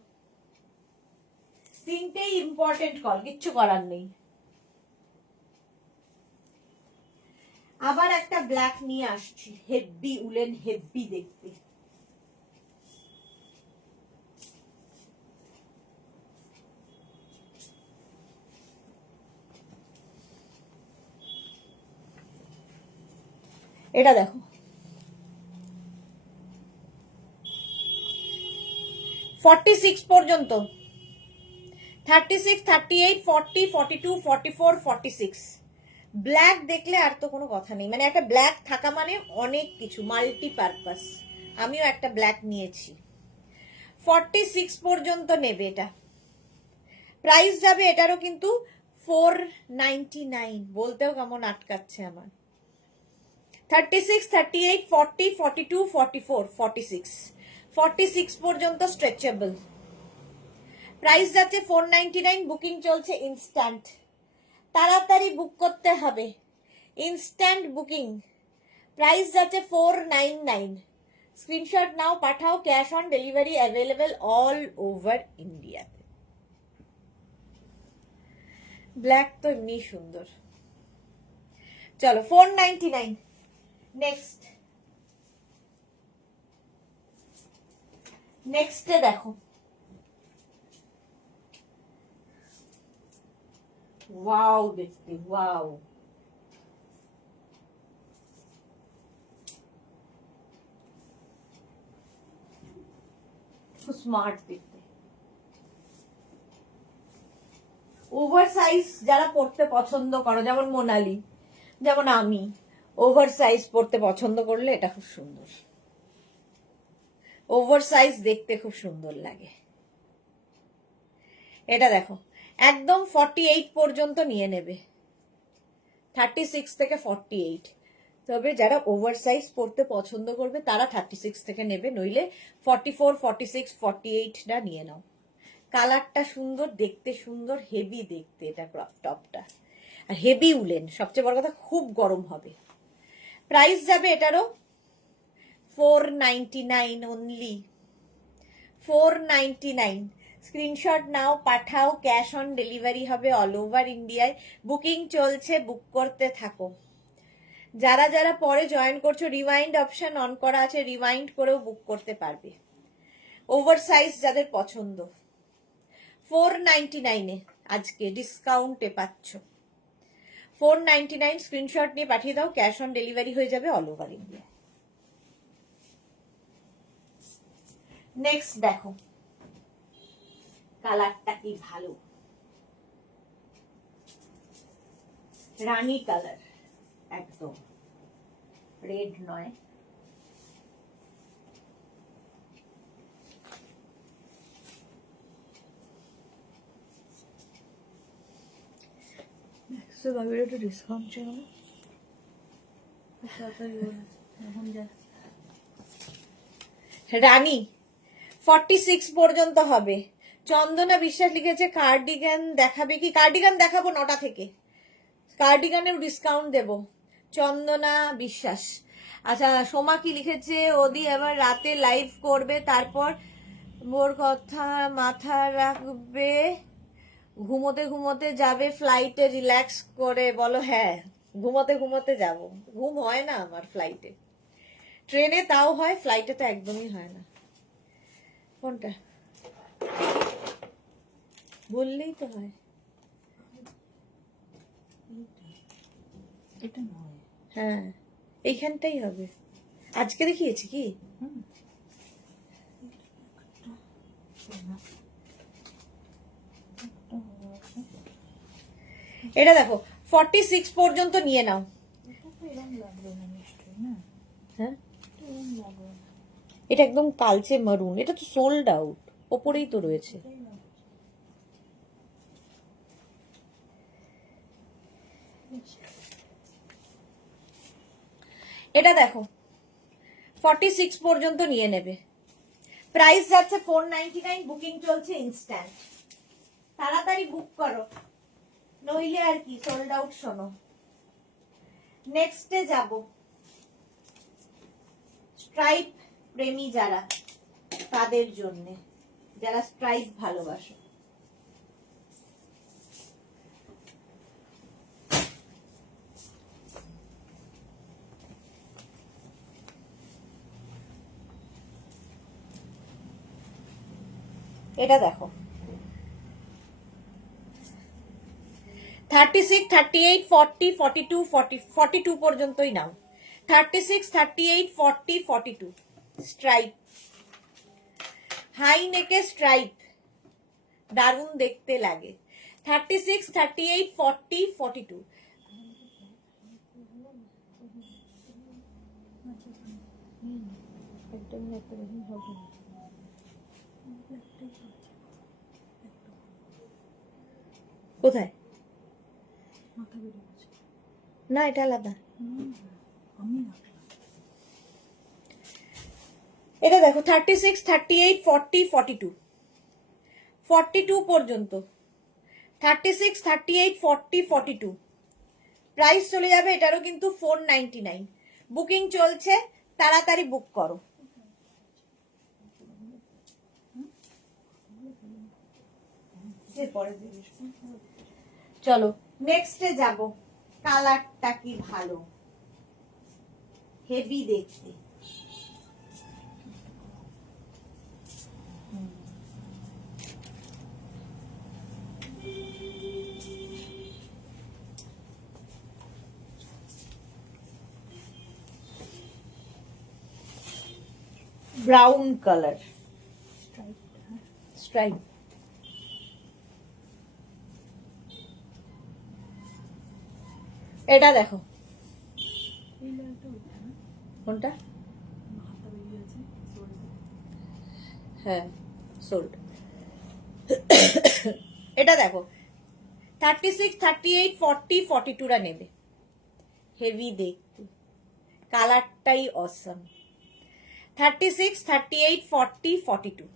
3টেই ইম্পর্টেন্ট কল, কিচ্ছু করার নেই। আবার একটা ব্ল্যাক নিয়ে আসছি, হেভি উলেন, হেভি দেখতে। এটা দেখো, 46 পর্যন্ত। 36, 38, 40, 42, 44, 46। ব্ল্যাক দেখলে আর তো কোনো কথা নেই, মানে একটা ব্ল্যাক থাকা মানে অনেক কিছু, মাল্টিপারপাস। আমিও একটা ব্ল্যাক নিয়েছি। 46 পর্যন্ত নেবে এটা। প্রাইস যাবে এটারও কিন্তু 499, বলতেও কেমন আটকাচ্ছে আমার। 36, 38, 40, 42, 44, 46, 46 পর্যন্ত স্ট্রেচেবল। প্রাইস যাচ্ছে 499, বুকিং চলছে ইনস্ট্যান্ট, তাড়াতাড়ি বুক করতে হবে, ইনস্ট্যান্ট বুকিং। প্রাইস যাচ্ছে 499, স্ক্রিনশট নাও, পাঠাও। Cash on delivery available all over ইন্ডিয়াতে। ব্ল্যাক তো এমনি সুন্দর। চলো 499। নেক্সট নেক্সটে দেখো, ওয়াও দেখতে, ওয়াও। স্মার্ট দেখতে, ওভার সাইজ যারা পড়তে পছন্দ করো, যেমন মোনালি, যেমন আমি, ওভার সাইজ পড়তে পছন্দ করলে এটা খুব সুন্দর। ওভার সাইজ দেখতে খুব সুন্দর লাগে। এটা দেখো, একদম 48 পর্যন্ত নিয়ে নেবে, 36 থেকে 48। তবে যারা ওভার সাইজ পড়তে পছন্দ করবে তারা 36 থেকে নেবে, নইলে 44, 46, 48টা নিয়ে নাও। কালারটা সুন্দর, দেখতে সুন্দর, হেভি দেখতে এটা ক্রপ টপটা, আর হেভি উলেন, সবচেয়ে বড় কথা খুব গরম হবে। প্রাইস যাবে এটারও 499 অনলি, 499। স্ক্রিনশট নাও, পাঠাও, ক্যাশ অন ডেলিভারি হবে অল ওভার ইন্ডিয়ায়। বুকিং চলছে, বুক করতে থাকো। যারা যারা পরে জয়েন করছো, রিমাইন্ড অপশন অন করা আছে, রিমাইন্ড করেও বুক করতে পারবে। ওভার সাইজ যাদের পছন্দ, 499-এ আজকে ডিসকাউন্টে পাচ্ছ। 499 স্ক্রিনশট নিয়ে পাঠিয়ে দাও, ক্যাশ অন ডেলিভারি হয়ে যাবে অল ওভার ইন্ডিয়া। নেক্সট দেখো, কালারটা কি ভালো, রানী কালার, একদম রেড নয়। একটু ডিসকাউন্ট ছিল না, এখন যা রানী 46 পর্যন্ত হবে। চন্দনা বিশ্বাস লিখেছে কার্ডিগান দেখাবে কি? কার্ডিগান দেখাবো 9টা থেকে, কার্ডিগানেও ডিসকাউন্ট দেব। চন্দনা বিশ্বাস। আচ্ছা, সোমা কি লিখেছে, ওদি আবার রাতে লাইভ করবে, তারপর মোর কথা মাথা রাখবে, ঘুমোতে ঘুমোতে যাবে ফ্লাইটে রিল্যাক্স করে। বলো হ্যাঁ, ঘুমোতে ঘুমোতে যাব, ঘুম হয় না আমার ফ্লাইটে। ট্রেনে তাও হয়, ফ্লাইটে তো একদমই হয় না। কোনটা বললেই তো হয়। এটা নয়, হ্যাঁ, এইখানটাই হবে। আজকে দেখিয়েছি কি? এটা দেখো 46 পর্যন্ত নিয়ে নাও। এটা তো এরকম লাগবে না নিশ্চয়ই, না হ্যাঁ, এরকম লাগবে না। এটা একদম কালচে মারুন, এটা তো সোল্ড আউট, ওপরেই তো রয়েছে। এটা দেখো 46 পর্যন্ত নিয়ে নেবে, প্রাইস যাচ্ছে 499, বুকিং চলছে ইনস্ট্যান্ট। তাড়াতাড়ি বুক করো, নইলে আর কি সোল্ড আউট। শোনো, নেক্সটে যাব, স্ট্রাইপ প্রেমী যারা, তাদের জন্য, যারা স্ট্রাইপ ভালোবাসো। এটা দেখো 36, 38, 40, 42, 42 পর্যন্তই নাও। 36, 38, 40, 42 স্ট্রাইপ, হাই নেকে স্ট্রাইপ, দারুণ দেখতে লাগে। 36, 38, 40, 42। কোথায়? মাথা বেরিয়ে গেছে, না, এটা আলাদা। আমি রাখলাম। এটা দেখো 36, 38, 40, 42, 42 পর্যন্ত। 36, 38, 40, 42 প্রাইস চলে যাবে এটারও কিন্তু 499। বুকিং চলছে, তাড়াতাড়ি বুক করো। চলো নেক্সটে যাব, কালারটা কি ভালো, হেভি দেখতে। ব্রাউন কালার স্ট্রাইপ, হ্যাঁ। স্ট্রাইপ। এটা দেখো, এই লাইনটা ওইটা না, কোনটা? হাতটা বেরিয়ে আছে, সোলটা। হ্যাঁ, সোল্ড। এটা দেখো, 36, 38, 40, 42 রা নেবে, হেভি দেখতে, কালারটাই অসম। 36, 38, 40, 42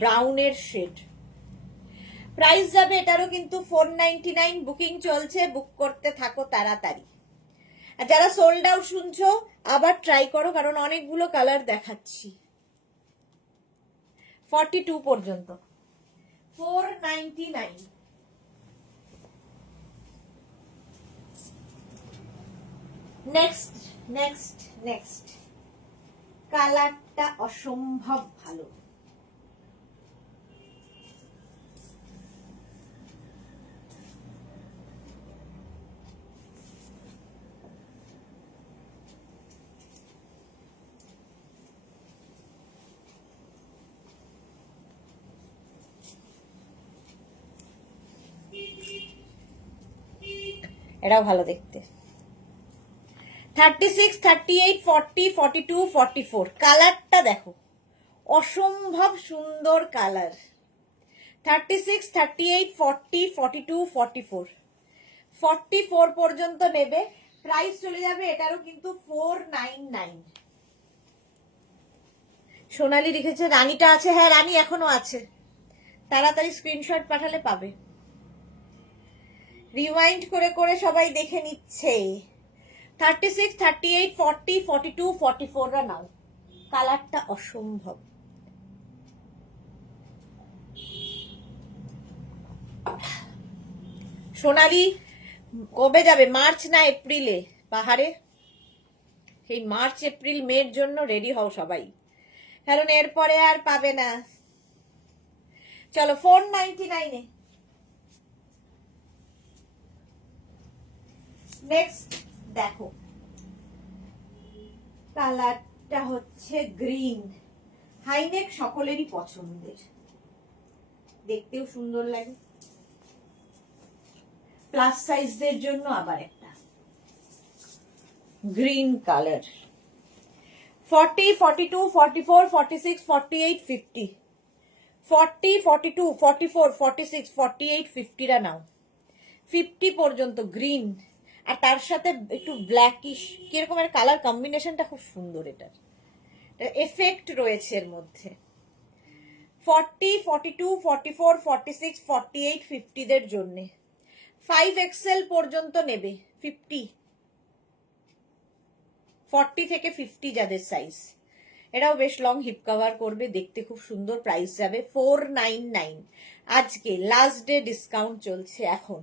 ব্রাউনের শেড। প্রাইস যাবে এটারও কিন্তু 499, বুকিং চলছে, বুক করতে থাকো তাড়াতাড়ি। আর যারা সোল্ড আউট শুনছো আবার ট্রাই করো, কারণ অনেকগুলো কালার দেখাচ্ছি। 42 পর্যন্ত 499। নেক্সট নেক্সট নেক্সট, কালারটা অসম্ভব ভালো। এটাও ভালো দেখতে। 36, 38, 40, 42, 44 কালারটা দেখো, অসম্ভব সুন্দর কালার। 36, 38, 40, 42, 44 44 পর্যন্ত নেবে, প্রাইস চলে যাবে এটারও কিন্তু 499। সোনালি লিখেছে রানীটা আছে, হ্যাঁ রানী এখনো আছে, তাড়াতাড়ি স্ক্রিনশট পাঠালে পাবে। রিওয়াইন্ড করে করে সবাই দেখে নিচ্ছে। 36, 38, 40, 42, 44 রা নাও, কালারটা অসম্ভব। সোনালি কবে যাবে, মার্চ না এপ্রিলে পাহাড়ে? সেই মার্চ এপ্রিল মের জন্য রেডি হও সবাই, কারণ এরপরে আর পাবে না। চলো 499-এ নেক্সট দেখো, কালারটা হচ্ছে গ্রিন, হাইনেক সকলেরই পছন্দের, দেখতেও সুন্দর লাগে, প্লাস সাইজদের জন্য আবার একটা গ্রিন কালার। 40, 42, 44, 46, 48, 50 40, 42, 44, 46, 48, 50 রা নাও। 50 পর্যন্ত গ্রিন, আর তার সাথে একটু ব্ল্যাকিশ কিরকম এর কালার কম্বিনেশনটা খুব সুন্দর, এটার এফেক্ট রয়েছে এর মধ্যে। 40, 42, 44, 46, 48, 50 দের জন্য 5XL পর্যন্ত নেবে। 50, 40 থেকে 50 যাদের সাইজ, এটাও বেশ লং হিপ কভার করবে, দেখতে খুব সুন্দর। প্রাইস যাবে 499। আজকে লাস্ট ডে ডিসকাউন্ট চলছে এখন।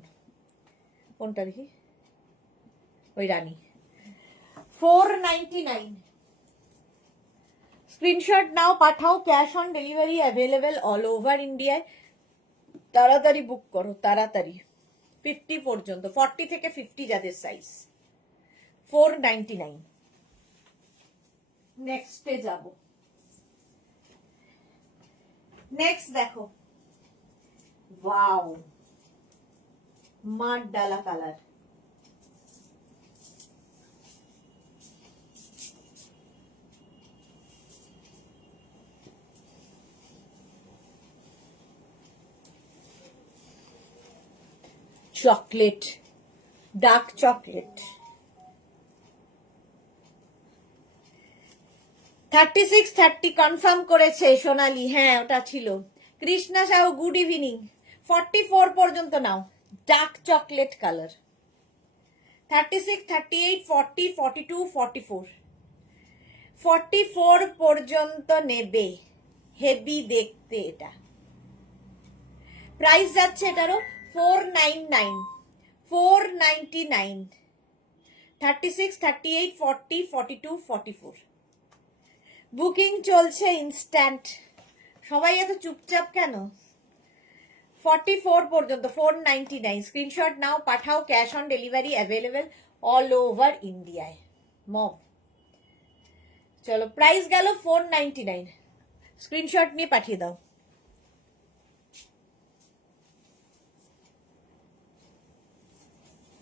কোনটা দেখি, ওই রানী, 499। স্ক্রিনশট নাও, পাঠাও, cash on delivery available all over ইন্ডিয়ায়। তাড়াতাড়ি বুক করো তাড়াতাড়ি। 50 পর্যন্ত, 40 থেকে 50 যাদের সাইজ, 499। নেক্সটে যাব। নেক্সট দেখো, ওয়াও, মাঠ ডালা colour. Chocolate, dark chocolate. 36, 30 confirm করেছে সোনালি, হ্যাঁ ওটা ছিল। Krishna Sahu good evening. 44 পর্যন্ত নাও, ডার্ক চকলেট কালার। 36, 38, 40, 42, 44 44 পর্যন্ত নেবে, হেভি দেখতে এটা। প্রাইস যাচ্ছে এটারও 499, 499। 36, 38, 40, 42, 44 বুকিং চলছে ইনস্ট্যান্ট। সবাই এত চুপচাপ কেন? 44 পর্যন্ত 499। স্ক্রিনশট নাও, পাঠাও, cash on delivery available all over ইন্ডিয়ায়। মব চলো প্রাইস গেল 499, স্ক্রিনশট নিয়ে পাঠিয়ে দাও।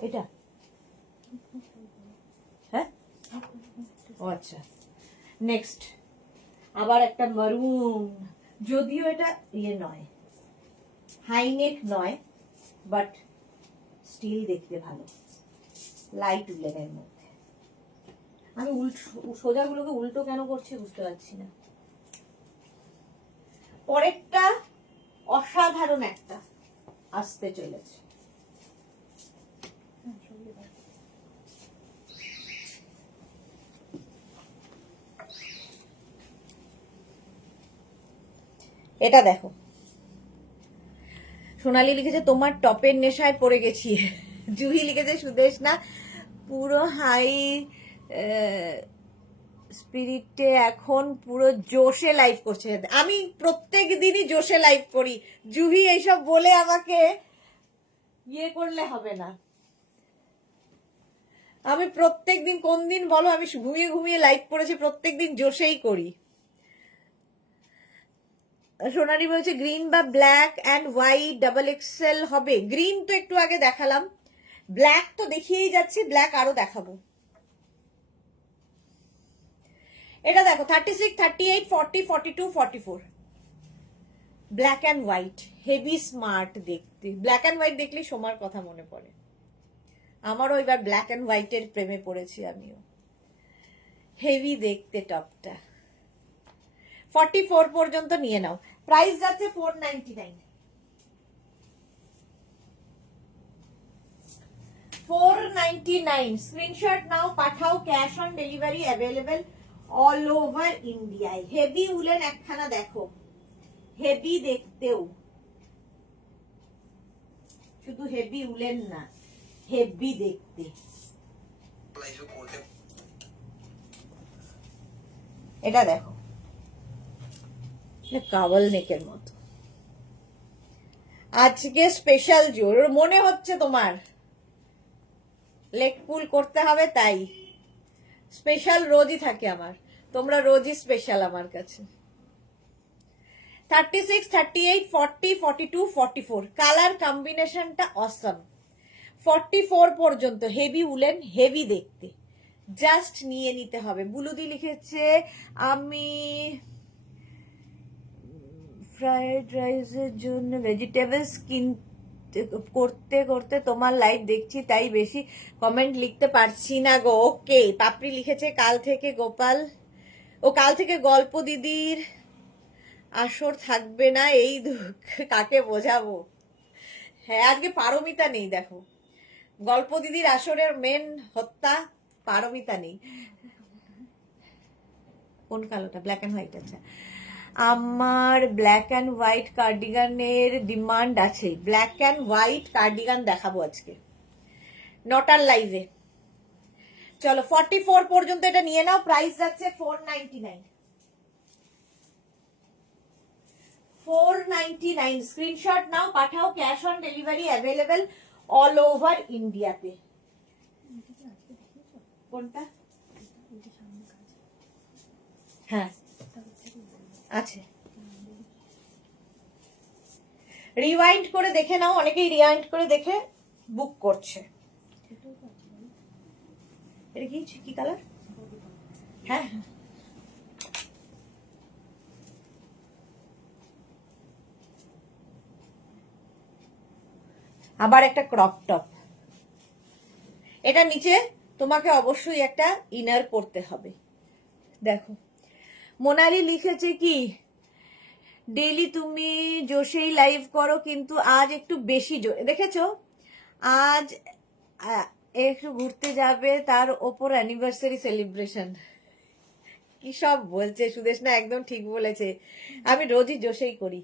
এটা হ্যাঁ, ও আচ্ছা। নেক্সট আবার একটা মারুন, যদিও এটা ইয়ে নয়, হাইনেক নয়, বাট স্টিল দেখতে ভালো, লাইট উলেনের মধ্যে। আমি সোজাগুলোকে উল্টো কেন করছি বুঝতে পারছি না। পরেরটা অসাধারণ একটা আসতে চলেছে। এটা দেখো, সোনালি লিখেছে তোমার টপের নেশায় পড়ে গেছি। জুহি লিখেছে সুদেশ না পুরো হাই স্পিরিটে এখন পুরো জোশে লাইভ করছে। আমি প্রত্যেক দিনই জোশে লাইভ করি জুহি, এইসব বলে আমাকে ইয়ে করলে হবে না। আমি প্রত্যেক দিন, কোন দিন বলো আমি ঘুমিয়ে ঘুমিয়ে লাইভ করেছি, প্রত্যেক দিন জোশেই করি। সোনালি বলছে গ্রিন বা black and white double XL হবে। গ্রিন তো একটু আগে দেখালাম, ব্ল্যাক তো দেখিয়েই যাচ্ছি, ব্ল্যাক আরো দেখাবো। এটা দেখো 36, 38, 40, 42, 44 black and white, heavy smart দেখতে। ব্ল্যাক অ্যান্ড হোয়াইট দেখলেই সোমার কথা মনে পড়ে। আমারও এবার ব্ল্যাক অ্যান্ড হোয়াইটের প্রেমে পড়েছি আমিও। হেভি দেখতে টপটা। 44 পর্যন্ত নিয়ে নাও, প্রাইস যাচ্ছে 499। 499, স্ক্রিনশট নাও, পাঠাও, cash on delivery available all over ইন্ডিয়ায়। হেভি উলেন একখানা দেখো, হেভি দেখতেও, শুধু হেভি উলেন না, হেভি দেখতে। এটা দেখো, কাবল নেকের মতো। আজকে স্পেশাল জোর মনে হচ্ছে তোমার, লেগ পুল করতে হবে, তাই স্পেশাল রোজই থাকে আমার, তোমরা রোজই স্পেশাল আমার কাছে। 36, 38, 40, 42, 44 কালার কম্বিনেশনটা অসম। 44 পর্যন্ত হেভি উলেন, হেভি দেখতে, জাস্ট নিয়ে নিতে হবে। বুলুদি লিখেছে আমি ফ্রাইড রাইসের জন্য ভেজিটেবলস করতে করতে তোমার লাইভ দেখছি, তাই বেশি কমেন্ট লিখতে পারছি না গো। ওকে, পাপড়ি লিখেছে কাল থেকে গোপাল, ও কাল থেকে গল্প দিদির আসর থাকবে না, এই কাকে বোঝাবো। হ্যাঁ, আজকে পারমিতা নেই, দেখো গল্প দিদির আসরের মেন হত্যা পারমিতা নেই। কোন কালোটা? Black and white. আচ্ছা, আমার ব্ল্যাক অ্যান্ড হোয়াইট কার্ডিগানের ডিমান্ড আছে, ব্ল্যাক অ্যান্ড হোয়াইট কার্ডিগান দেখাবো আজকে নটার লাইভে। চলো 44 পর্যন্ত এটা নিয়ে নাও, প্রাইস যাচ্ছে 499। 499, স্ক্রিনশট নাও, পাঠাও, cash on delivery available all over ইন্ডিয়াতে। কোনটা? হ্যাঁ আছে, রিওয়াইন্ড করে দেখে নাও, অনেকেই রিওয়াইন্ড করে দেখে বুক করছে। এটা কি কালার? হ্যাঁ, আবার একটা ক্রপ টপ। এটা নিচে তোমাকে অবশ্যই একটা ইনার পরতে হবে। দেখো মোনালি লিখেছে কি ডেইলি তুমি জোশেই লাইভ করো, কিন্তু আজ একটু বেশি দেখেছো, আজ একটু ঘুরতে যাবে, তার ওপর অ্যানিভার্সারি সেলিব্রেশন। কি সব বলছে সুদেশ না, একদম ঠিক বলেছে, আমি রোজই জোশেই করি।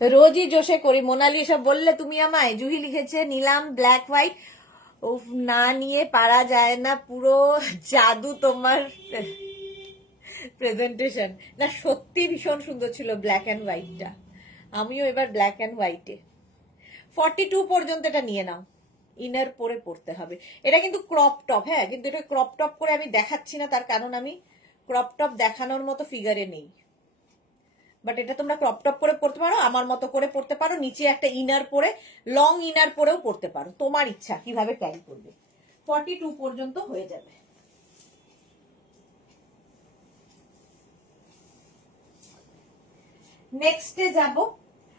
রোজই জোশে করি। মোনালি এসব বললে তুমি আমায়। জুহি লিখেছে নিলাম ব্ল্যাক হোয়াইট, উফ না নিয়ে পারা যায় না, পুরো জাদু তোমার প্রেজেন্টেশন। না সত্যি ভীষণ সুন্দর ছিল ব্ল্যাক অ্যান্ড হোয়াইটটা, আমিও এবার ব্ল্যাক অ্যান্ড হোয়াইটে। 42 পর্যন্ত এটা নিয়ে নাও, ইনার পরে পড়তে হবে। এটা কিন্তু ক্রপ টপ, হ্যাঁ, কিন্তু এটা ক্রপ টপ করে আমি দেখাচ্ছি না, তার কারণ আমি ক্রপ টপ দেখানোর মতো ফিগারে নেই। বাট এটা তোমরা ক্রপ টপ করে পড়তে পারো, আমার মতো করে পড়তে পারো, নিচে একটা ইনার পরে, লং ইনার পরেও পড়তে পারো, তোমার ইচ্ছা কিভাবে ক্যারি করবে। 42 পর্যন্ত হয়ে যাবে। নেক্সটে যাব,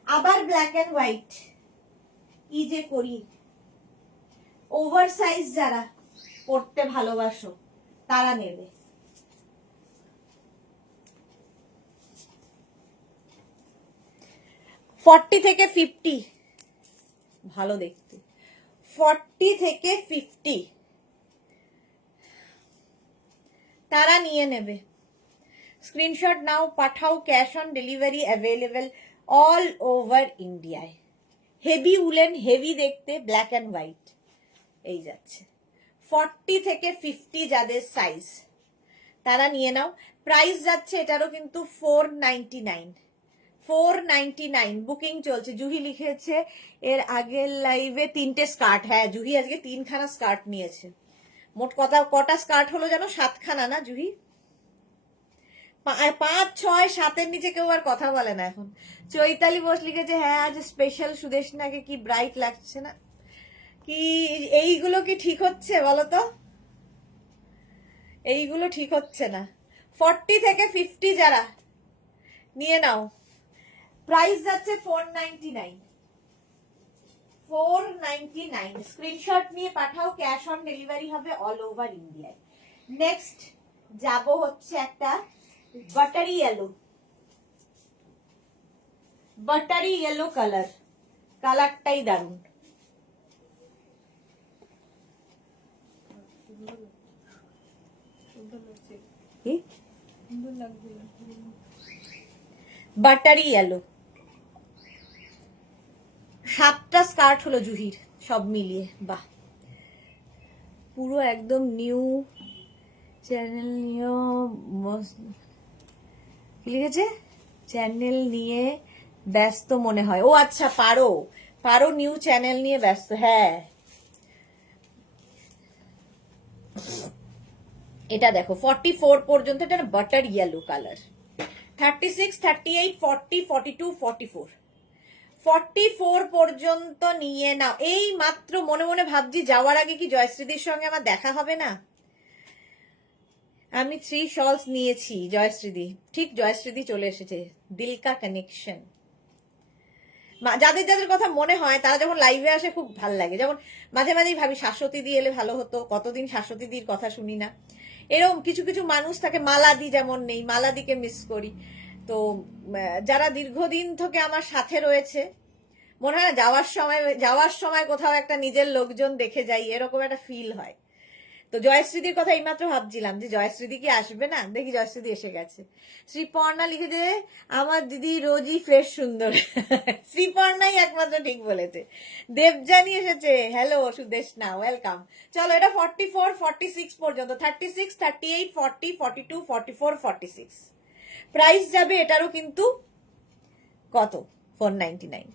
আবার ব্ল্যাক এন্ড হোয়াইট। কি যে করি, ওভার সাইজ যারা পড়তে ভালোবাসো তারা নেবে। ফর্টি থেকে 50 ভালো দেখতে, 40 থেকে 50 তারা নিয়ে নেবে। স্ক্রিনশট নাও, পাঠাও, cash on delivery available all over ইন্ডিয়ায়। হেভি উলেন, হেভি দেখতে, ব্ল্যাক অ্যান্ড হোয়াইট, এই যাচ্ছে 40 থেকে 50 যাদের সাইজ তারা নিয়ে নাও। প্রাইস যাচ্ছে এটারও কিন্তু 499, 499 বুকিং চলছে। জুহি লিখেছে এর আগের লাইভে 3টে স্কার্ট, হ্যাঁ জুহি আজকে 3খানা স্কার্ট নিয়েছে। মোট কথা কটা স্কার্ট হলো জানো? 7খানা না জুহি? 5, 6, 7-এর নিচে কেউ আর কথা বলে না এখন। চৈতালি বোস লিখেছে হ্যাঁ আজ স্পেশাল সুদেশনাকে কি ব্রাইট লাগছে না। কি এইগুলো কি ঠিক হচ্ছে বলো তো? এইগুলো ঠিক হচ্ছে না। 40 থেকে 50 যারা নিয়ে নাও, প্রাইস যাচ্ছে 499, 499। স্ক্রিনশট নিয়ে পাঠাও, ক্যাশ অন ডেলিভারি হবে অল ওভার ইন্ডিয়ায়। নেক্সট যাব হচ্ছে একটা buttery yellow, buttery yellow colour, কালারটাই দারুণ। সুন্দর লাগছে, কি সুন্দর লাগছে। বাটারি ইয়েলো, 7টা স্কার্ট হলো জুহির সব মিলিয়ে। বাহ, পুরো একদম নিউ চ্যানেল নিয়ে কি লিখেছে, চ্যানেল নিয়ে ব্যস্ত মনে হয়। ও আচ্ছা, পারো পারো নিউ চ্যানেল নিয়ে ব্যস্ত, হ্যাঁ। এটা দেখো 44 পর্যন্ত, এটা বাটার ইয়েলো কালার। 36, 38, 40, 42, 44, 44 পর্যন্ত নিয়ে নাও। এই মাত্র মনে মনে ভাবছি যাওয়ার আগে কি জয়শ্রীদির সঙ্গে আমার দেখা হবে না। আমি 3 শলস নিয়েছি জয়শ্রীদি, ঠিক জয়শ্রীদি চলে এসেছে। দিল কা কানেকশন। যাদের যাদের কথা মনে হয় তারা যখন লাইভে আসে খুব ভাল লাগে। যেমন মাঝে মাঝেই ভাবি শাশ্বতী দি এলে ভালো হতো, কতদিন শাশ্বতী দির কথা শুনি না। এরকম কিছু কিছু মানুষ থাকে, মালাদি যেমন নেই, মালাদিকে মিস করি। তো যারা দীর্ঘদিন থেকে আমার সাথে রয়েছে, মনে হয় না যাওয়ার সময় কোথাও একটা নিজের লোকজন দেখে যাই, এরকম একটা ফিল হয়। তো জয়শ্রীদির কথা এইমাত্র ভাবছিলাম যে জয়শ্রীদি কি আসবে না, দেখি জয়শ্রীদি এসে গেছে। শ্রীপর্ণা লিখেছে আমার দিদি রোজই ফ্রেশ সুন্দর। শ্রীপর্ণাই একমাত্র ঠিক বলেছে। দেবজানি এসেছে, হ্যালো সুদেশনা, ওয়েলকাম। চলো এটা 44, 46 পর্যন্ত, 36, 38, 40, 42, 44, 46 প্রাইস যাবে এটারও কিন্তু কত, 499।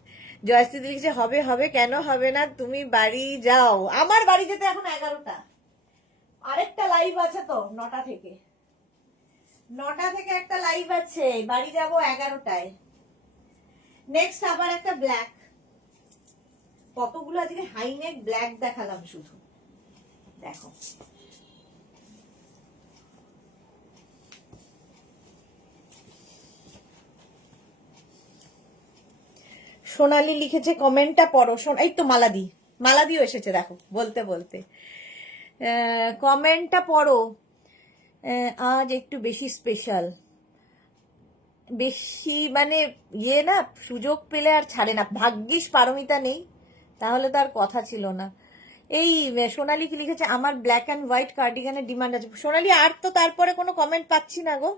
জয়শ্রীদি লিখেছে হবে হবে, কেন হবে না, তুমি বাড়ি যাও। আমার বাড়ি যেতে এখন 11টা, আরেকটা লাইভ আছে তো 9টা থেকে, 9টা থেকে একটা লাইভ আছে, বাড়ি যাব 11টায়। নেক্সট আবার একটা ব্ল্যাক, কতগুলো আজকে হাইনেক ব্ল্যাক দেখালাম শুধু, দেখো। সোনালি লিখেছে কমেন্টটা পড়ো। এই তো মালাদিও এসেছে দেখো, বলতে বলতে কমেন্টটা পড়ো। আজ একটু বেশি স্পেশাল, বেশি মানে ইয়ে না, সুযোগ পেলে আর ছাড়ে না। ভাগ্যিস পারমিতা নেই, তাহলে তো আর কথা ছিল না। এই সোনালি কি লিখেছে আমার ব্ল্যাক অ্যান্ড হোয়াইট কার্ডিগানের ডিমান্ড আছে। সোনালি আর তো তারপরে কোনো কমেন্ট পাচ্ছি না গো।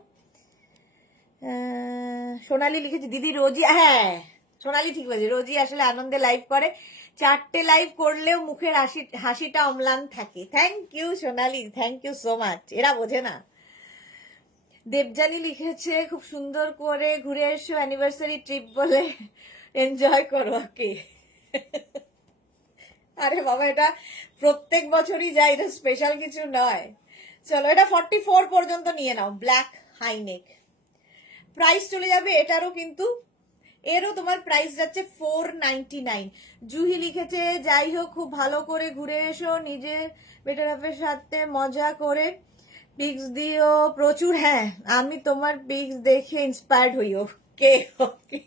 সোনালি লিখেছে দিদি রোজই, হ্যাঁ সোনালি ঠিক বলছে, রোজই আসলে আনন্দে লাইভ করে, 4টে লাইভ করলেও মুখের হাসিটা অম্লান থাকে। Thank you Sonali, thank you so much. এরা বোঝে না। দেবজানি লিখেছে খুব সুন্দর করে ঘুরে এসো, অ্যানিভার্সারি ট্রিপ বলে এনজয় করো। ওকে আরে বাবা, এটা প্রত্যেক বছরই যায়, এটা স্পেশাল কিছু নয়। চলো, এটা 44 পর্যন্ত নিয়ে নাও, ব্ল্যাক হাইনেক। প্রাইস চলে যাবে এটারও, কিন্তু এরও তোমার প্রাইস যাচ্ছে 499। জুহি লিখেছে, যাই হোক খুব ভালো করে ঘুরে এসো, নিজের বেটার হাফের সাথে মজা করে পিক্স দিও প্রচুর। হ্যাঁ, আমি তোমার পিক্স দেখে ইন্সপায়ার্ড হই। ওকে ওকে,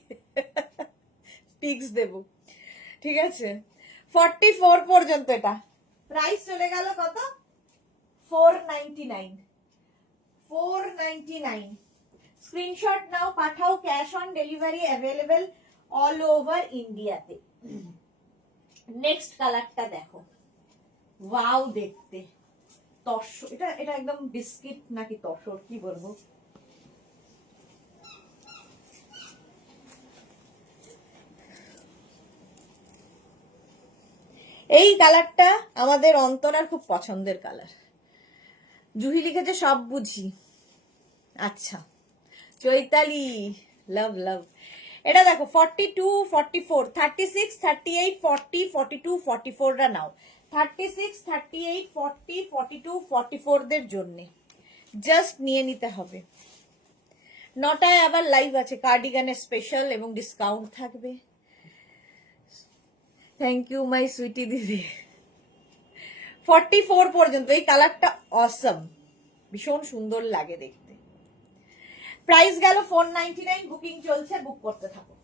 পিক্স দেব, ঠিক আছে। 44 পর্যন্ত এটা প্রাইস চলে গেল কত? 499। 499। স্ক্রিনশট নাও, পাঠাও, cash on delivery available all over ইন্ডিয়াতে। নেক্সট কালারটা দেখো, ওয়াও দেখতে, তসর, এটা এটা একদম বিস্কিট নাকি তসর কি বলবো। এই কালারটা আমাদের অন্তরার খুব পছন্দের কালার। জুহি লিখেছে সব বুঝি। আচ্ছা, চৈতালি, লাভ লাভ। এটা দেখো 42, 44, 36, 38, 40, 42, 44 রা নাও। 36, 38, 40, 42, 44 দের জন্য জাস্ট নিয়ে নিতে হবে। 9টায় আবার লাইভ আছে, কার্ডিগানের স্পেশাল এবং ডিসকাউন্ট থাকবে। থ্যাংক ইউ মাই সুইটি দিদি। 44 পর্যন্ত এই কালারটা অসম, ভীষণ সুন্দর লাগে দেখতে। প্রাইস গেল 499, বুকিং চলছে, বুক করতে থাকো।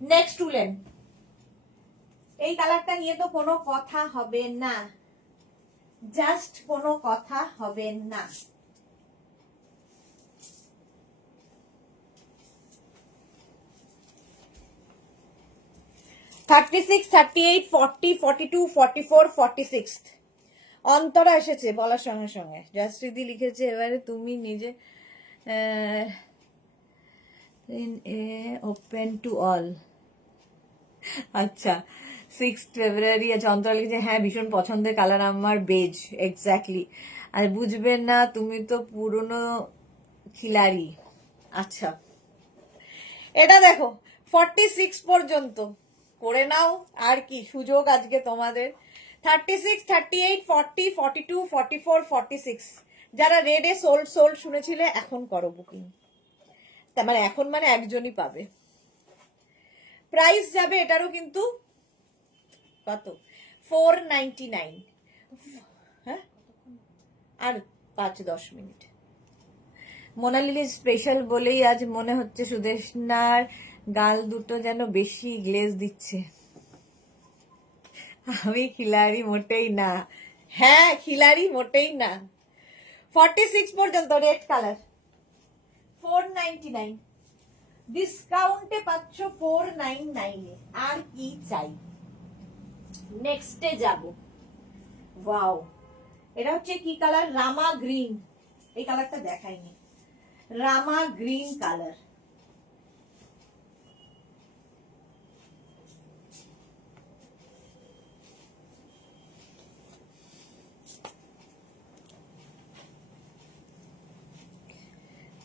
নেক্সট উলেন, এই কালারটা নিয়ে তো কোনো কথা হবে না, জাস্ট কোনো কথা হবে না। থার্টি-সিক্স, 38, 40, 42, 44, 46। অন্তরা এসেছে বলার সঙ্গে সঙ্গে। জাস্টিদি লিখেছে, এবারে তুমি নিজে ওপেন টু অল। আচ্ছা, 6 ফেব্রুয়ারি আছে। অন্তরা লিখেছে, হ্যাঁ ভীষণ পছন্দের কালার আমার, বেজ। এক্স্যাক্টলি, আর বুঝবেন না, তুমি তো পুরনো খিলাড়ি। আচ্ছা, এটা দেখো 46 পর্যন্ত করে নাও, আর কি সুযোগ আজকে তোমাদের। 36, 38, 40, 42, 44, 46। যারা রেডে সোল্ড সোল্ড শুনেছিলে, এখন করো বুকিং। তার মানে এখন মানে একজনই পাবে। প্রাইস যাবে এটারও কিন্তু কত? 499। হ্যাঁ, আর 5-10 মিনিট। মোনালিলি স্পেশাল বলেই আজ মনে হচ্ছে সুদেশনার গাল দুটো যেন বেশি গ্লেজ দিচ্ছে। আমি খিলাড়ি মোটেই না। হ্যাঁ, খিলাড়ি মোটেই না। 46 পর্যন্ত রেড কালার 499, ডিসকাউন্টে পাচ্ছ 499 এ। আর কি চাই? নেক্সটে যাব। ওয়াও, এটা হচ্ছে কি কালার? রামা গ্রিন। এই কালারটা দেখাইনি, রামা গ্রিন কালার।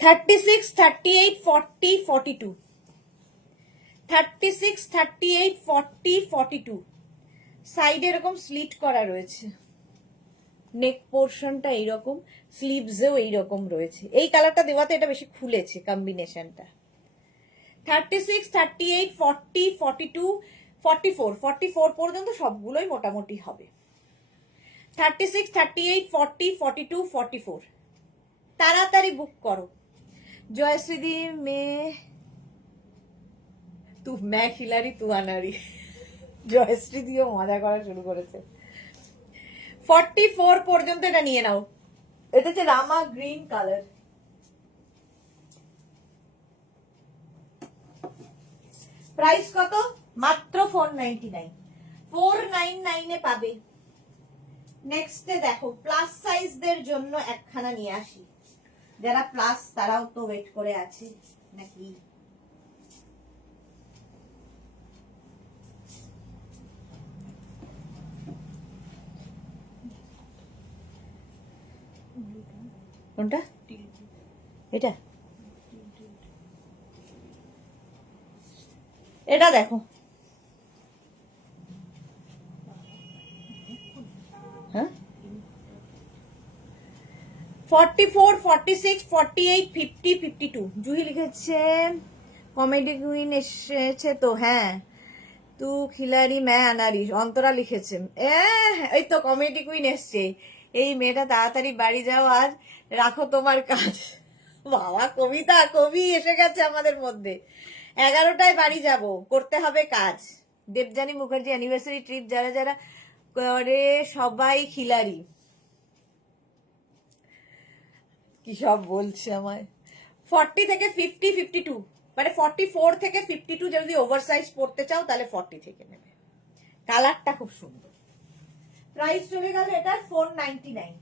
থার্টি-সিক্স, 38, 40, 42। 36, 38, 40, 42। সাইডে এরকম স্লিট করা রয়েছে, নেক পোর্শনটা এইরকম, স্লিভসেও এইরকম রয়েছে। এই কালারটা দেওয়াতে এটা বেশি খুলেছে কম্বিনেশনটা। 36, 38, 40, 42, 44, 44 পর্যন্ত সবগুলোই মোটামুটি হবে। 36, 38, 40, 42, 44। তাড়াতাড়ি বুক করো। জয়শ্রীদি মেয়ে তু ম্যা খিলাড়ি তু আনারি। জয়শ্রীদিও মজা করা শুরু করেছে। 44 পর্যন্ত এটা নিয়ে নাও। এটা হচ্ছে রামা গ্রিন কালার। প্রাইস কত? মাত্র 499। 499 এ পাবে। নেক্সটে দেখো, প্লাস সাইজদের জন্য একখানা নিয়ে আসি। যারা প্লাস তারাও তো ওয়েট করে আছে নাকি। কোনটা? এটা এটা দেখো, হ্যাঁ 44, 46, 48, 50, 52। জুহি লিখেছে কমেডি কুইন এসেছে তো, হ্যাঁ তু খিলাড়ি ম্যা আনারিস। অন্তরা লিখেছে এই তো কমেডি কুইন এসছে। এই মেয়েটা তাড়াতাড়ি বাড়ি যাও, আজ রাখো তোমার কাজ। বাবা, কবিতা কবি এসে গেছে আমাদের মধ্যে। 11টায় বাড়ি যাব, করতে হবে কাজ। দেবযানী মুখার্জি অ্যানিভার্সারি ট্রিপ যারা যারা করে সবাই খিলাড়ি। কি সব বলছে আমায়। 40 থেকে 50, 52, মানে 44 থেকে 52 যদি ওভারসাইজ পড়তে চাও তাহলে 40 থেকে নেবে। কালারটা খুব সুন্দর। প্রাইস চলে গেল এটা 499।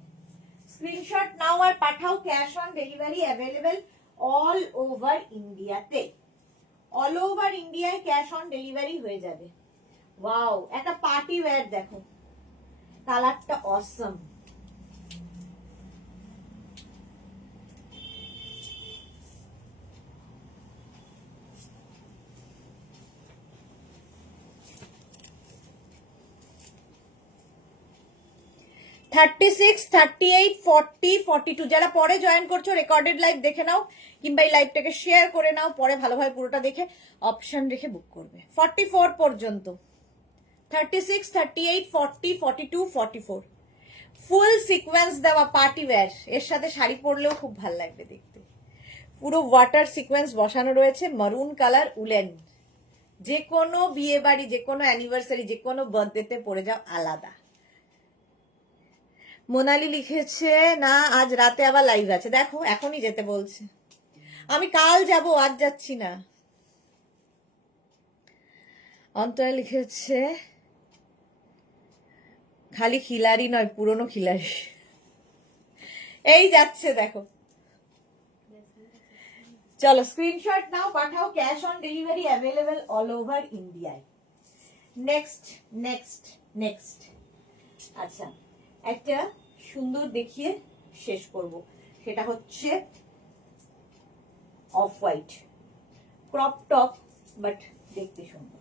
স্ক্রিনশট নাও আর পাঠাও। Cash on delivery available all over ইন্ডিয়াতে। অল ওভার ইন্ডিয়ায় ক্যাশ অন ডেলিভারি হয়ে যাবে। ওয়াও, একটা পার্টি ওয়্যার দেখো, কালারটা অসম। থার্টি সিক্স, 38, 40, 42 যারা পরে জয়েন করছো রেকর্ডেড লাইভ দেখে নাও, কিংবা এই লাইভটাকে শেয়ার করে নাও, পরে ভালোভাবে পুরোটা দেখে অপশন রেখে বুক করবে। 44 পর্যন্ত, 36, 38, 40, 42, 44 ফুল সিকোয়েন্স দেওয়া পার্টি ওয়্যার। এর সাথে শাড়ি পরলেও খুব ভালো লাগবে দেখতে। পুরো ওয়াটার সিকোয়েন্স বসানো রয়েছে, মারুন কালার উলেন। যে কোনো বিয়ে বাড়ি, যে কোনো অ্যানিভার্সারি, যে কোনো বার্থডেতে পরে যাও আলাদা। মোনালি লিখেছে না আজ রাতে আবার লাইভ আছে। দেখো এখনই যেতে বলছে, আমি কাল যাব, আজ যাচ্ছি না। অন্তরা লিখেছে খালি খিলাড়ি নয়, পুরনো খিলাড়ি। এই যাচ্ছে দেখো। চলো স্ক্রিনশট নাও, পাঠাও। Cash on delivery available all over ইন্ডিয়ায়। Next next next. আচ্ছা, একটা সুন্দর দেখিয়ে শেষ করব, সেটা হচ্ছে off white crop top, but দেখতে সুন্দর।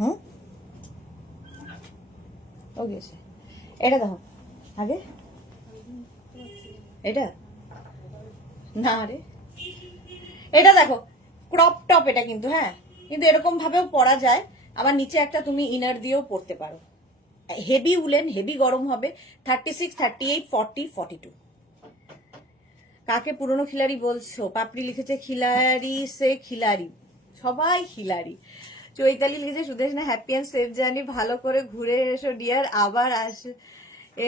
হুম, ও গেছে। এটা দেখো আগে, এটা না রে, এটা দেখো ক্রপ টপ। এটা কিন্তু হ্যাঁ, কিন্তু এরকম ভাবেও পরা যায়, আবার নিচে একটা তুমি ইনার দিয়েও পরতে পারো। হেভি উলেন, হেভি গরম হবে। 36, 38, 40, 42। কাকে পুরনো খিলাড়ি বলছো? পাপড়ি লিখেছে খিলাড়ি সে খিলাড়ি, সবাই খিলাড়ি। চৈতালি লিখেছে সুদেশ না হ্যাপি অ্যান্ড সেফ জার্নি, ভালো করে ঘুরে এসো ডিয়ার, আবার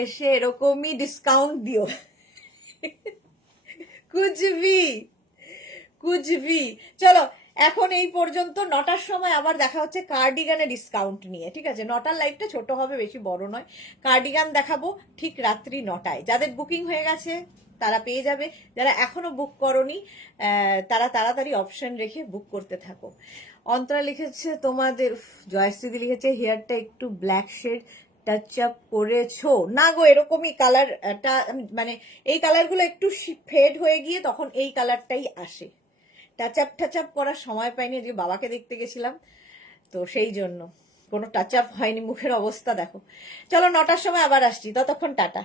এসে এরকমই ডিসকাউন্ট দিও। কুচবি কুচবি। চলো এখন এই পর্যন্ত। 9টার সময় আবার দেখা হচ্ছে কার্ডিগানে ডিসকাউন্ট নিয়ে, ঠিক আছে? 9টার লাইভটা ছোট হবে, বেশি বড় নয়। কার্ডিগান দেখাবো ঠিক রাত্রি 9টায়। যাদের বুকিং হয়ে গেছে তারা পেয়ে যাবে, যারা এখনো বুক করনি তারা তাড়াতাড়ি অপশন রেখে বুক করতে থাকো। অন্তরা লিখেছে তোমাদের, জয়শ্রীদি লিখেছে হেয়ারটা একটু ব্ল্যাক শেড টাচ আপ করেছো না গো, এরকমই কালারটা, মানে এই কালারগুলো একটু ফেড হয়ে গিয়ে তখন এই কালারটাই আসে। টাচ আপ করার সময় পাইনি, যে বাবাকে দেখতে গেছিলাম তো সেই জন্য কোনো টাচ আপ হয়নি। মুখের অবস্থা দেখো। চলো 9টার সময় আবার আসছি, ততক্ষণ টাটা।